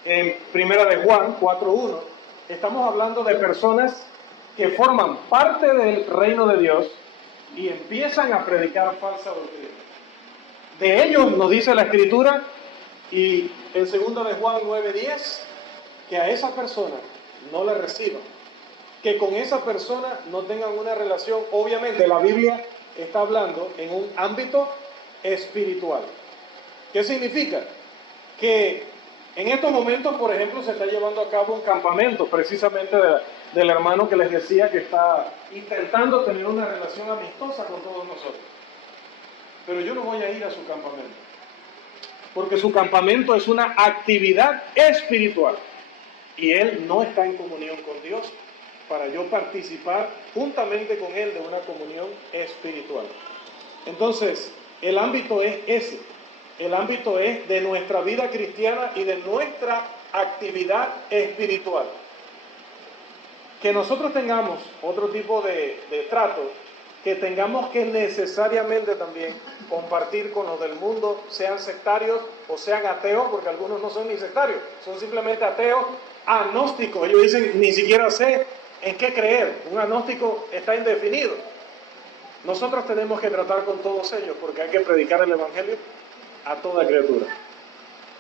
en primera de Juan 4:1, estamos hablando de personas que forman parte del reino de Dios y empiezan a predicar falsa doctrina. De ellos nos dice la Escritura, y en segunda de Juan 9:10, que a esa persona no la reciban, que con esa persona no tengan una relación. Obviamente la Biblia está hablando en un ámbito espiritual. ¿Qué significa? Que en estos momentos, por ejemplo, se está llevando a cabo un campamento precisamente del hermano que les decía que está intentando tener una relación amistosa con todos nosotros. Pero yo no voy a ir a su campamento, porque su campamento es una actividad espiritual y él no está en comunión con Dios para yo participar juntamente con él de una comunión espiritual. Entonces, el ámbito es ese. El ámbito es de nuestra vida cristiana y de nuestra actividad espiritual. Que nosotros tengamos otro tipo de trato, que tengamos que necesariamente también compartir con los del mundo, sean sectarios o sean ateos, porque algunos no son ni sectarios, son simplemente ateos, agnósticos. Ellos dicen, ni siquiera sé en qué creer. Un agnóstico está indefinido. Nosotros tenemos que tratar con todos ellos porque hay que predicar el evangelio a toda criatura.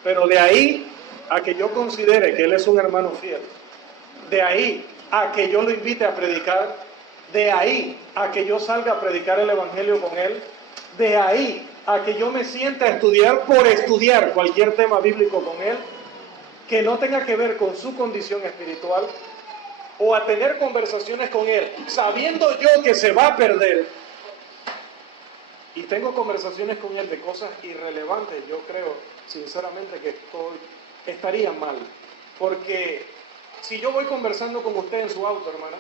Pero de ahí a que yo considere que él es un hermano fiel, de ahí a que yo lo invite a predicar, de ahí a que yo salga a predicar el evangelio con él, de ahí a que yo me sienta a estudiar por estudiar cualquier tema bíblico con él, que no tenga que ver con su condición espiritual, o a tener conversaciones con él, sabiendo yo que se va a perder, y tengo conversaciones con él de cosas irrelevantes, yo creo sinceramente que estaría mal. Porque si yo voy conversando con usted en su auto, hermana,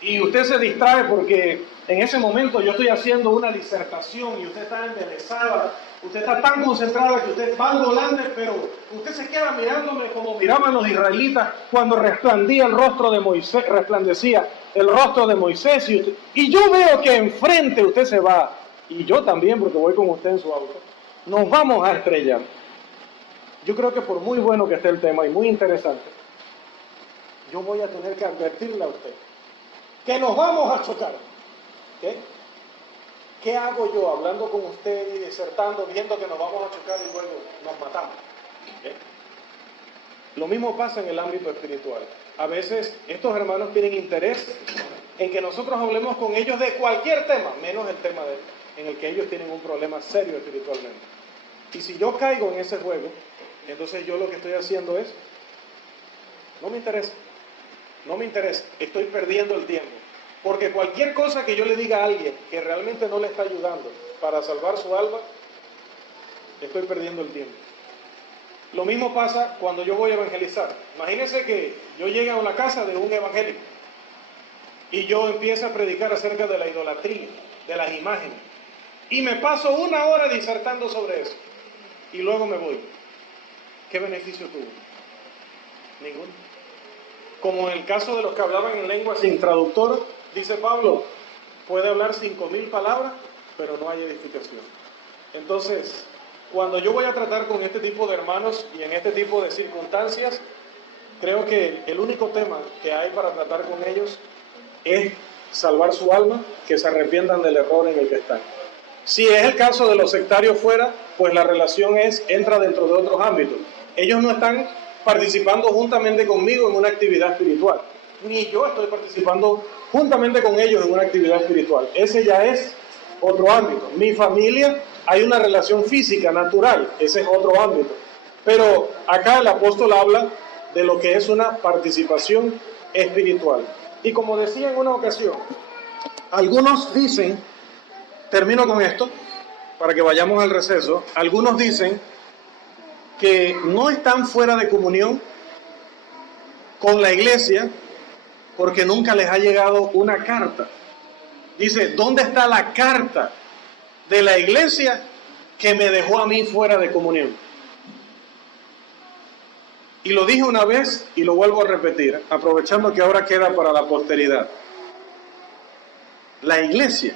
y usted se distrae porque en ese momento yo estoy haciendo una disertación y usted está embelesada, usted está tan concentrada que usted va volando, pero usted se queda mirándome como miraban los israelitas cuando resplandecía el rostro de Moisés, y yo veo que enfrente usted se va, y yo también, porque voy con usted en su auto, nos vamos a estrellar. Yo creo que por muy bueno que esté el tema y muy interesante, yo voy a tener que advertirle a usted que nos vamos a chocar. ¿Okay? ¿Qué hago yo hablando con usted y disertando, viendo que nos vamos a chocar y luego nos matamos? ¿Okay? Lo mismo pasa en el ámbito espiritual. A veces estos hermanos tienen interés en que nosotros hablemos con ellos de cualquier tema, menos el tema en el que ellos tienen un problema serio espiritualmente. Y si yo caigo en ese juego, entonces yo lo que estoy haciendo es, no me interesa, estoy perdiendo el tiempo. Porque cualquier cosa que yo le diga a alguien que realmente no le está ayudando para salvar su alma, estoy perdiendo el tiempo. Lo mismo pasa cuando yo voy a evangelizar. Imagínense que yo llegue a una casa de un evangélico y yo empiezo a predicar acerca de la idolatría, de las imágenes, y me paso 1 hora disertando sobre eso y luego me voy. ¿Qué beneficio tuvo? Ninguno. Como en el caso de los que hablaban en lengua sin traductor, dice Pablo, puede hablar 5,000 palabras, pero no hay edificación. Entonces, cuando yo voy a tratar con este tipo de hermanos y en este tipo de circunstancias, creo que el único tema que hay para tratar con ellos es salvar su alma, que se arrepientan del error en el que están. Si es el caso de los sectarios fuera, pues la relación entra dentro de otros ámbitos. Ellos no están participando juntamente conmigo en una actividad espiritual, ni yo estoy participando juntamente con ellos en una actividad espiritual. Ese ya es otro ámbito. Mi familia, hay una relación física, natural, ese es otro ámbito. Pero acá el apóstol habla de lo que es una participación espiritual. Y como decía en una ocasión, algunos dicen, termino con esto, para que vayamos al receso, algunos dicen que no están fuera de comunión con la iglesia porque nunca les ha llegado una carta. Dice, ¿dónde está la carta de la iglesia que me dejó a mí fuera de comunión? Y lo dije una vez y lo vuelvo a repetir, aprovechando que ahora queda para la posteridad. La iglesia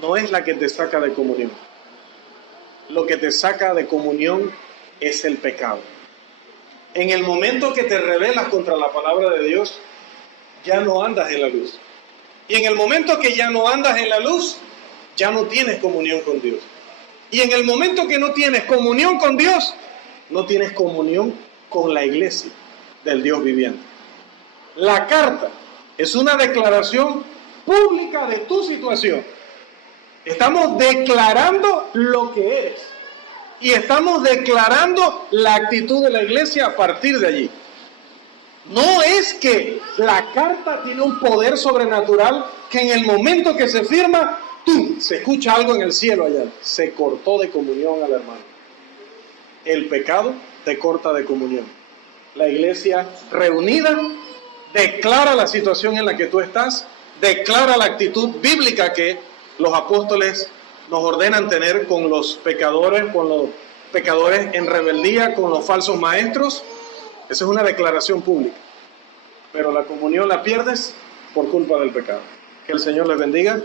no es la que te saca de comunión. Lo que te saca de comunión es el pecado. En el momento que te rebelas contra la palabra de Dios, ya no andas en la luz. Y en el momento que ya no andas en la luz, ya no tienes comunión con Dios. Y en el momento que no tienes comunión con Dios, no tienes comunión con la iglesia del Dios viviente. La carta es una declaración pública de tu situación. Estamos declarando lo que eres. Y estamos declarando la actitud de la iglesia a partir de allí. No es que la carta tiene un poder sobrenatural que en el momento que se firma, ¡tum!, se escucha algo en el cielo allá. Se cortó de comunión al hermano. El pecado te corta de comunión. La iglesia reunida declara la situación en la que tú estás, declara la actitud bíblica que los apóstoles nos ordenan tener con los pecadores en rebeldía, con los falsos maestros. Esa es una declaración pública. Pero la comunión la pierdes por culpa del pecado. Que el Señor les bendiga.